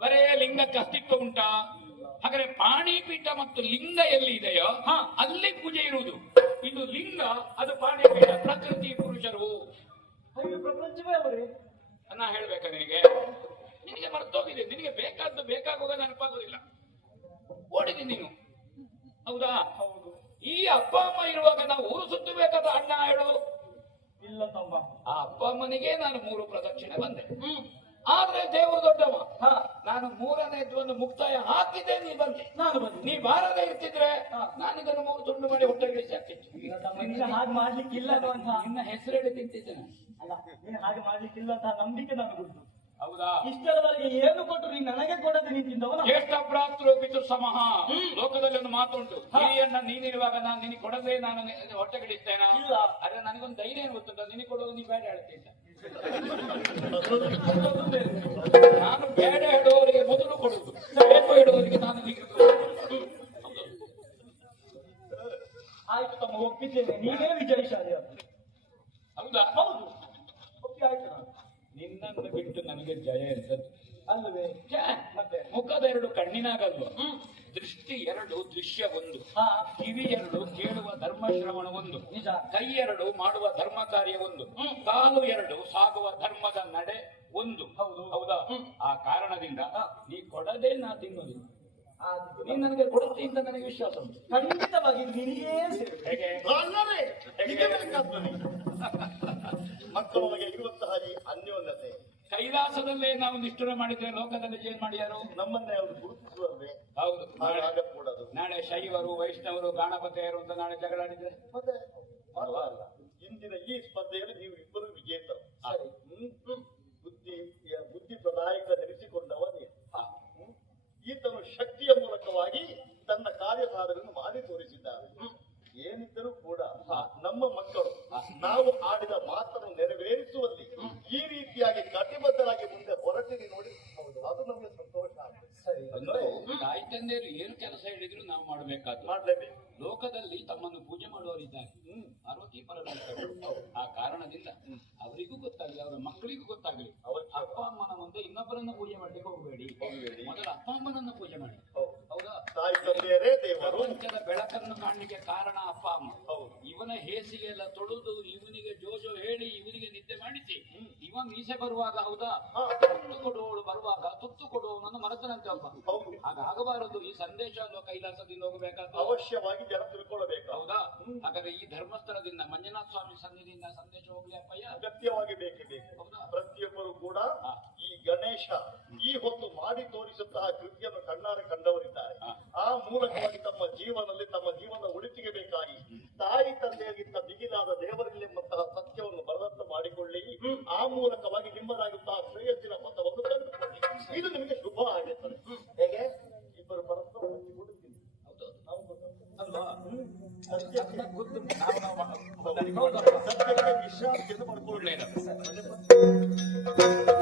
ಬರೇ ಲಿಂಗಕ್ಕೆ ಅಸ್ತಿತ್ವ ಉಂಟಾ? ಹಾಗಾದ್ರೆ ಪಾಣಿಪೀಠ ಮತ್ತು ಲಿಂಗ ಎಲ್ಲಿ ಇದೆಯೋ ಅಲ್ಲಿ ಪೂಜೆ ಇರುವುದು. ಇದು ಲಿಂಗ, ಅದು ಪಾಣಿಪೀಠ, ಪ್ರಕೃತಿ ಪುರುಷರು. ಹಾಗೆ ಪ್ರಪಂಚವೇ ಅವರೇ. ನಾ ಹೇಳ್ಬೇಕಾ ನಿನಗೆ? ನಿನಗೆ ಮರ್ತೋಗಿದೆ. ನಿನಗೆ ಬೇಕಾದ್ದು ಬೇಕಾಗುವಾಗ ನೆನಪಾಗೋದಿಲ್ಲ. ಓಡಿದಿ ನೀನು, ಹೌದಾ? ಹೌದು. ಈ ಅಪ್ಪ ಅಮ್ಮ ಇರುವಾಗ ನಾವು ಊರು ಸುತ್ತಬೇಕಾದ ಅಣ್ಣ ಹೇಳು. ಇಲ್ಲ ತಮ್ಮ. ಆ ಅಪ್ಪ ಅಮ್ಮನಿಗೆ ನಾನು 3 ಪ್ರದಕ್ಷಿಣೆ ಬಂದೆ. ಆದ್ರೆ ದೇವರು ದೊಡ್ಡವ. ನಾನು 3ನೇದು ಒಂದು ಮುಕ್ತಾಯ ಹಾಕಿದ್ದೆ, ನೀ ಬಂದೆ. ನಾನು ಬಂದೆ. ನೀ ಬಾರದೆ ಇರ್ತಿದ್ರೆ ನಾನು ಇದನ್ನು 3 ತುಂಡು ಮಾಡಿ ಹೊಟ್ಟೆ ಗಿಳಿಸಿ ಹಾಕ್ತಿತ್ತು. ಹಾಗೆ ಮಾಡ್ಲಿಕ್ಕಿಲ್ಲ ಅಂತ ನಿನ್ನ ಹೆಸರು ಹೇಳಿ ತಿಂತಿದ್ದೇನೆ. ಅಲ್ಲ, ನೀನು ಹಾಗೆ ಮಾಡ್ಲಿಕ್ಕಿಲ್ಲ ಅಂತ ನಂಬಿಕೆ ನನಗುಂಟು. ಹೌದಾ? ಇಷ್ಟರವರೆಗೆ ಏನು ಕೊಟ್ಟರು ನೀನು ನನಗೆ ಕೊಡದೆ ನಿಂತಿದ್ದವನ. ಜ್ಯೇಷ್ಠ ಭ್ರಾತೃ ಪಿತೃ ಸಮಹ. ಲೋಕದಲ್ಲಿ ಒಂದು ಮಾತುಂಟು, ಹಿರಿಯಣ್ಣ ನೀನಿರುವಾಗ ನಾನು ನಿನಗೆ ಕೊಡದೆ ನಾನು ಹೊಟ್ಟೆ ಗಿಡಿಸ್ತೇನೆ. ಇಲ್ಲ. ಆದ್ರೆ ನನಗೊಂದು ಧೈರ್ಯ ಏನು ಗೊತ್ತುಂಟ, ನಿನಗೆ ಕೊಡೋದು ನೀ ಬೇಡ ಹೇಳ್ತಿದ್ದ. ನಾನು ಬೇಡ ಹೇಳುವವರಿಗೆ ಮೊದಲು ಕೊಡುದು, ಬೇಕು ಹೇಳುವವರಿಗೆ ನಾನು ಆಯ್ತು ತಮ್ಮ, ಒಪ್ಪಿದ್ದೇನೆ. ನೀನೇ ವಿಜಯಶಾಲಿ ಅಂತ. ಹೌದಾ? ಹೌದು, ಒಪ್ಪಿ ಆಯ್ತು. ನಾನು ನಿನ್ನನ್ನು ಬಿಟ್ಟು ನನಗೆ ಜಯ ಎಂತದ್ದು ಅಲ್ಲವೇ? ಮತ್ತೆ ಮುಖದ 2 ಕಣ್ಣಿನಾಗಲ್ವ, ದೃಷ್ಟಿ 2 ದೃಶ್ಯ 1, ಕಿವಿ 2 ಕೇಳುವ ಧರ್ಮ ಶ್ರವಣ 1, ನಿಜ. ಕೈ 2 ಮಾಡುವ ಧರ್ಮ ಕಾರ್ಯ 1, ಕಾಲು 2 ಸಾಗುವ ಧರ್ಮದ ನಡೆ 1. ಹೌದಾ? ಆ ಕಾರಣದಿಂದ ನೀ ಕೊಡದೆ ನಾ ತಿನ್ನುವುದಿಲ್ಲ. ನೀನ್ ನನಗೆ ಕೊಡುತ್ತಿ ಅಂತ ನನಗೆ ವಿಶ್ವಾಸ ಉಂಟು. ಖಂಡಿತವಾಗಿ ನಿನಗೇ ಸೇರಿ. ಹೇಗೆ? ಅಲ್ಲವೇ? ಹೀಗೆ ಬೇಕಾಗ್ತದೆ. ಮಕ್ಕಳೊಳಗೆ ಇರುವಂತಹ ಈ ಅನ್ಯೋನ್ಯತೆ ಕೈಲಾಸದಲ್ಲೇ ನಾವು ನಿಷ್ಠುರ ಮಾಡಿದ್ರೆ ಲೋಕದಲ್ಲಿ ಏನ್ ಮಾಡ್ಯಾರು? ನಮ್ಮನ್ನೇ ಅವರು ಗುರುತಿಸುವವರೇ. ಹೌದು. ಆಗಕೂಡದು. ನಾಳೆ ಶೈವರು ವೈಷ್ಣವರು ಗಾಣಪತೆಯರು ಅಂತ ನಾಳೆ ಜಗಳಾಡಿದ್ರೆ ಮತ್ತೆ ಅಲ್ಲ, ಇಂದಿನ ಈ ಸ್ಪರ್ಧೆಯಲ್ಲಿ ನೀವು ಇಬ್ಬರು ವಿಜೇತರು. ಬುದ್ಧಿ ಪ್ರದಾಯಕನೆನಿಸಿಕೊಂಡವ ನೀನು. ಈತನು ಶಕ್ತಿಯ ಮೂಲಕವಾಗಿ ತನ್ನ ಕಾರ್ಯ ಸಾಧನೆಯನ್ನು ಮಾಡಿ ತೋರಿಸಿದ್ದಾರೆ. ಏನಿದ್ದರೂ ಕೂಡ ನಮ್ಮ ಮಕ್ಕಳು ನಾವು ಆಡಿದ ಮಾತನ್ನು ನೆರವೇರಿಸುವಲ್ಲಿ ಈ ರೀತಿಯಾಗಿ ಕಟಿಬದ್ಧರಾಗಿ ಮುಂದೆ ಹೊರಟಿರಿ ನೋಡಿ. ಹೌದು, ಅದು ನಮಗೆ ಸಂತೋಷ ಆಗ್ತದೆ. ಸರಿ, ತಾಯಿ ತಂದೆಯರು ಏನು ಕೆಲಸ ಹೇಳಿದ್ರು ನಾವು ಮಾಡಬೇಕಾದ್ರು ಮಾಡ್ಲೇಬೇಕು. ಲೋಕದಲ್ಲಿ ತಮ್ಮನ್ನು ಪೂಜೆ ಮಾಡುವವರಿದ್ದಾರೆ, ಪಾರ್ವತಿ ಪರಮೇಶ್ವರರು. ಆ ಕಾರಣದಿಂದ ಅವರಿಗೂ ಗೊತ್ತಾಗಲಿ, ಅವರ ಮಕ್ಕಳಿಗೂ ಗೊತ್ತಾಗಲಿ, ಅಪ್ಪ ಅಮ್ಮನ ಮುಂದೆ ಇನ್ನೊಬ್ಬರನ್ನ ಪೂಜೆ ಮಾಡ್ಲಿಕ್ಕೆ ಹೋಗಬೇಡಿ. ಮೊದಲು ಅಪ್ಪ ಅಮ್ಮನನ್ನ ಪೂಜೆ ಮಾಡಿ. ಹೌದಾ? ತಾಯಿ ತಂದೆಯರೇ ದೇವರು. ಪ್ರಪಂಚದ ಬೆಳಕನ್ನು ಕಾಣಲಿಕ್ಕೆ ಕಾರಣ ಅಪ್ಪ ಅಮ್ಮ. ಇವರ ಇವನ ಹೇಸಿಗೆ ಎಲ್ಲ ತೊಳೆದು ಇವನಿಗೆ ಜೋಜೋ ಹೇಳಿ ಇವನಿಗೆ ನಿದ್ದೆ ಮಾಡಿಸಿ ಇವ ಮೀಸೆ ಬರುವಾಗ ಹೌದಾ ತುತ್ತು ಕೊಡುವವಳು ಬರುವಾಗ ತುತ್ತು ಕೊಡುವವನನ್ನು ಮರೆತನಂತೆ ಒಬ್ಬ ಹೌದು. ಹಾಗಾಗಬಾರದು. ಈ ಸಂದೇಶ ಅನ್ನೋ ಕೈಲಾಸದಿಂದ ಹೋಗಬೇಕಾದ ಅವಶ್ಯವಾಗಿ ಜನ ತಿಳ್ಕೊಳ್ಳಬೇಕು. ಹೌದಾ? ಹಾಗಾದ್ರೆ ಈ ಧರ್ಮಸ್ಥಳದಿಂದ ಮಂಜುನಾಥ ಸ್ವಾಮಿ ಸನ್ನಿಧಿಯಿಂದ ಸಂದೇಶ ಹೋಗ್ಲಿ ಅಪ್ಪಯ್ಯ. ಅಗತ್ಯವಾಗಿ ಬೇಕೇ ಬೇಕು. ಹೌದಾ? ಪ್ರತಿಯೊಬ್ಬರು ಕೂಡ ಈ ಗಣೇಶ ಈ ಹೊತ್ತು ಮಾಡಿ ತೋರಿಸುತ್ತಹ ಕೃತಿಯನ್ನು ಕಣ್ಣಾರೆ ಕಂಡವರಿದ್ದಾರೆ. ಆ ಮೂಲಕವಾಗಿ ತಮ್ಮ ಜೀವನದಲ್ಲಿ ತಮ್ಮ ಜೀವನ ಉಳಿತಿಗೆ ಬೇಕಾಗಿ ತಾಯಿ ತಂದೆಯರಿಗಿಂತ ಬಿಗಿಲಾದ ದೇವರಿಲ್ಲೆಂಬಂತಹ ಸತ್ಯವನ್ನು ಬರದಂತ ಮಾಡಿಕೊಳ್ಳಿ. ಆ ಮೂಲಕವಾಗಿ ನಿಮ್ಮದಾಗುತ್ತಾ ಶ್ರೇಯಸ್ಸಿನ ಮತವನ್ನು ಕಂಡುಕೊಳ್ಳಿ. ಇದು ನಿಮಗೆ ಶುಭ ಆಗಿರುತ್ತದೆ. ಹೇಗೆ ಇಬ್ಬರು ಪರಸ್ಪರ ಹಂಚಿಕೊಡುತ್ತೀನಿ. ನಾವು ಗೊತ್ತುಂಟು. ಅಲ್ವಾ? ಸತ್ಯಕ್ಕೆ ಗೊತ್ತು. ನಾವು ಸತ್ಯಕ್ಕೆ ವಿಶ್ರಾಂತಿಯನ್ನು ಪಡ್ಕೊಳ್ಳಿ. ಒಳ್ಳೆಯದು.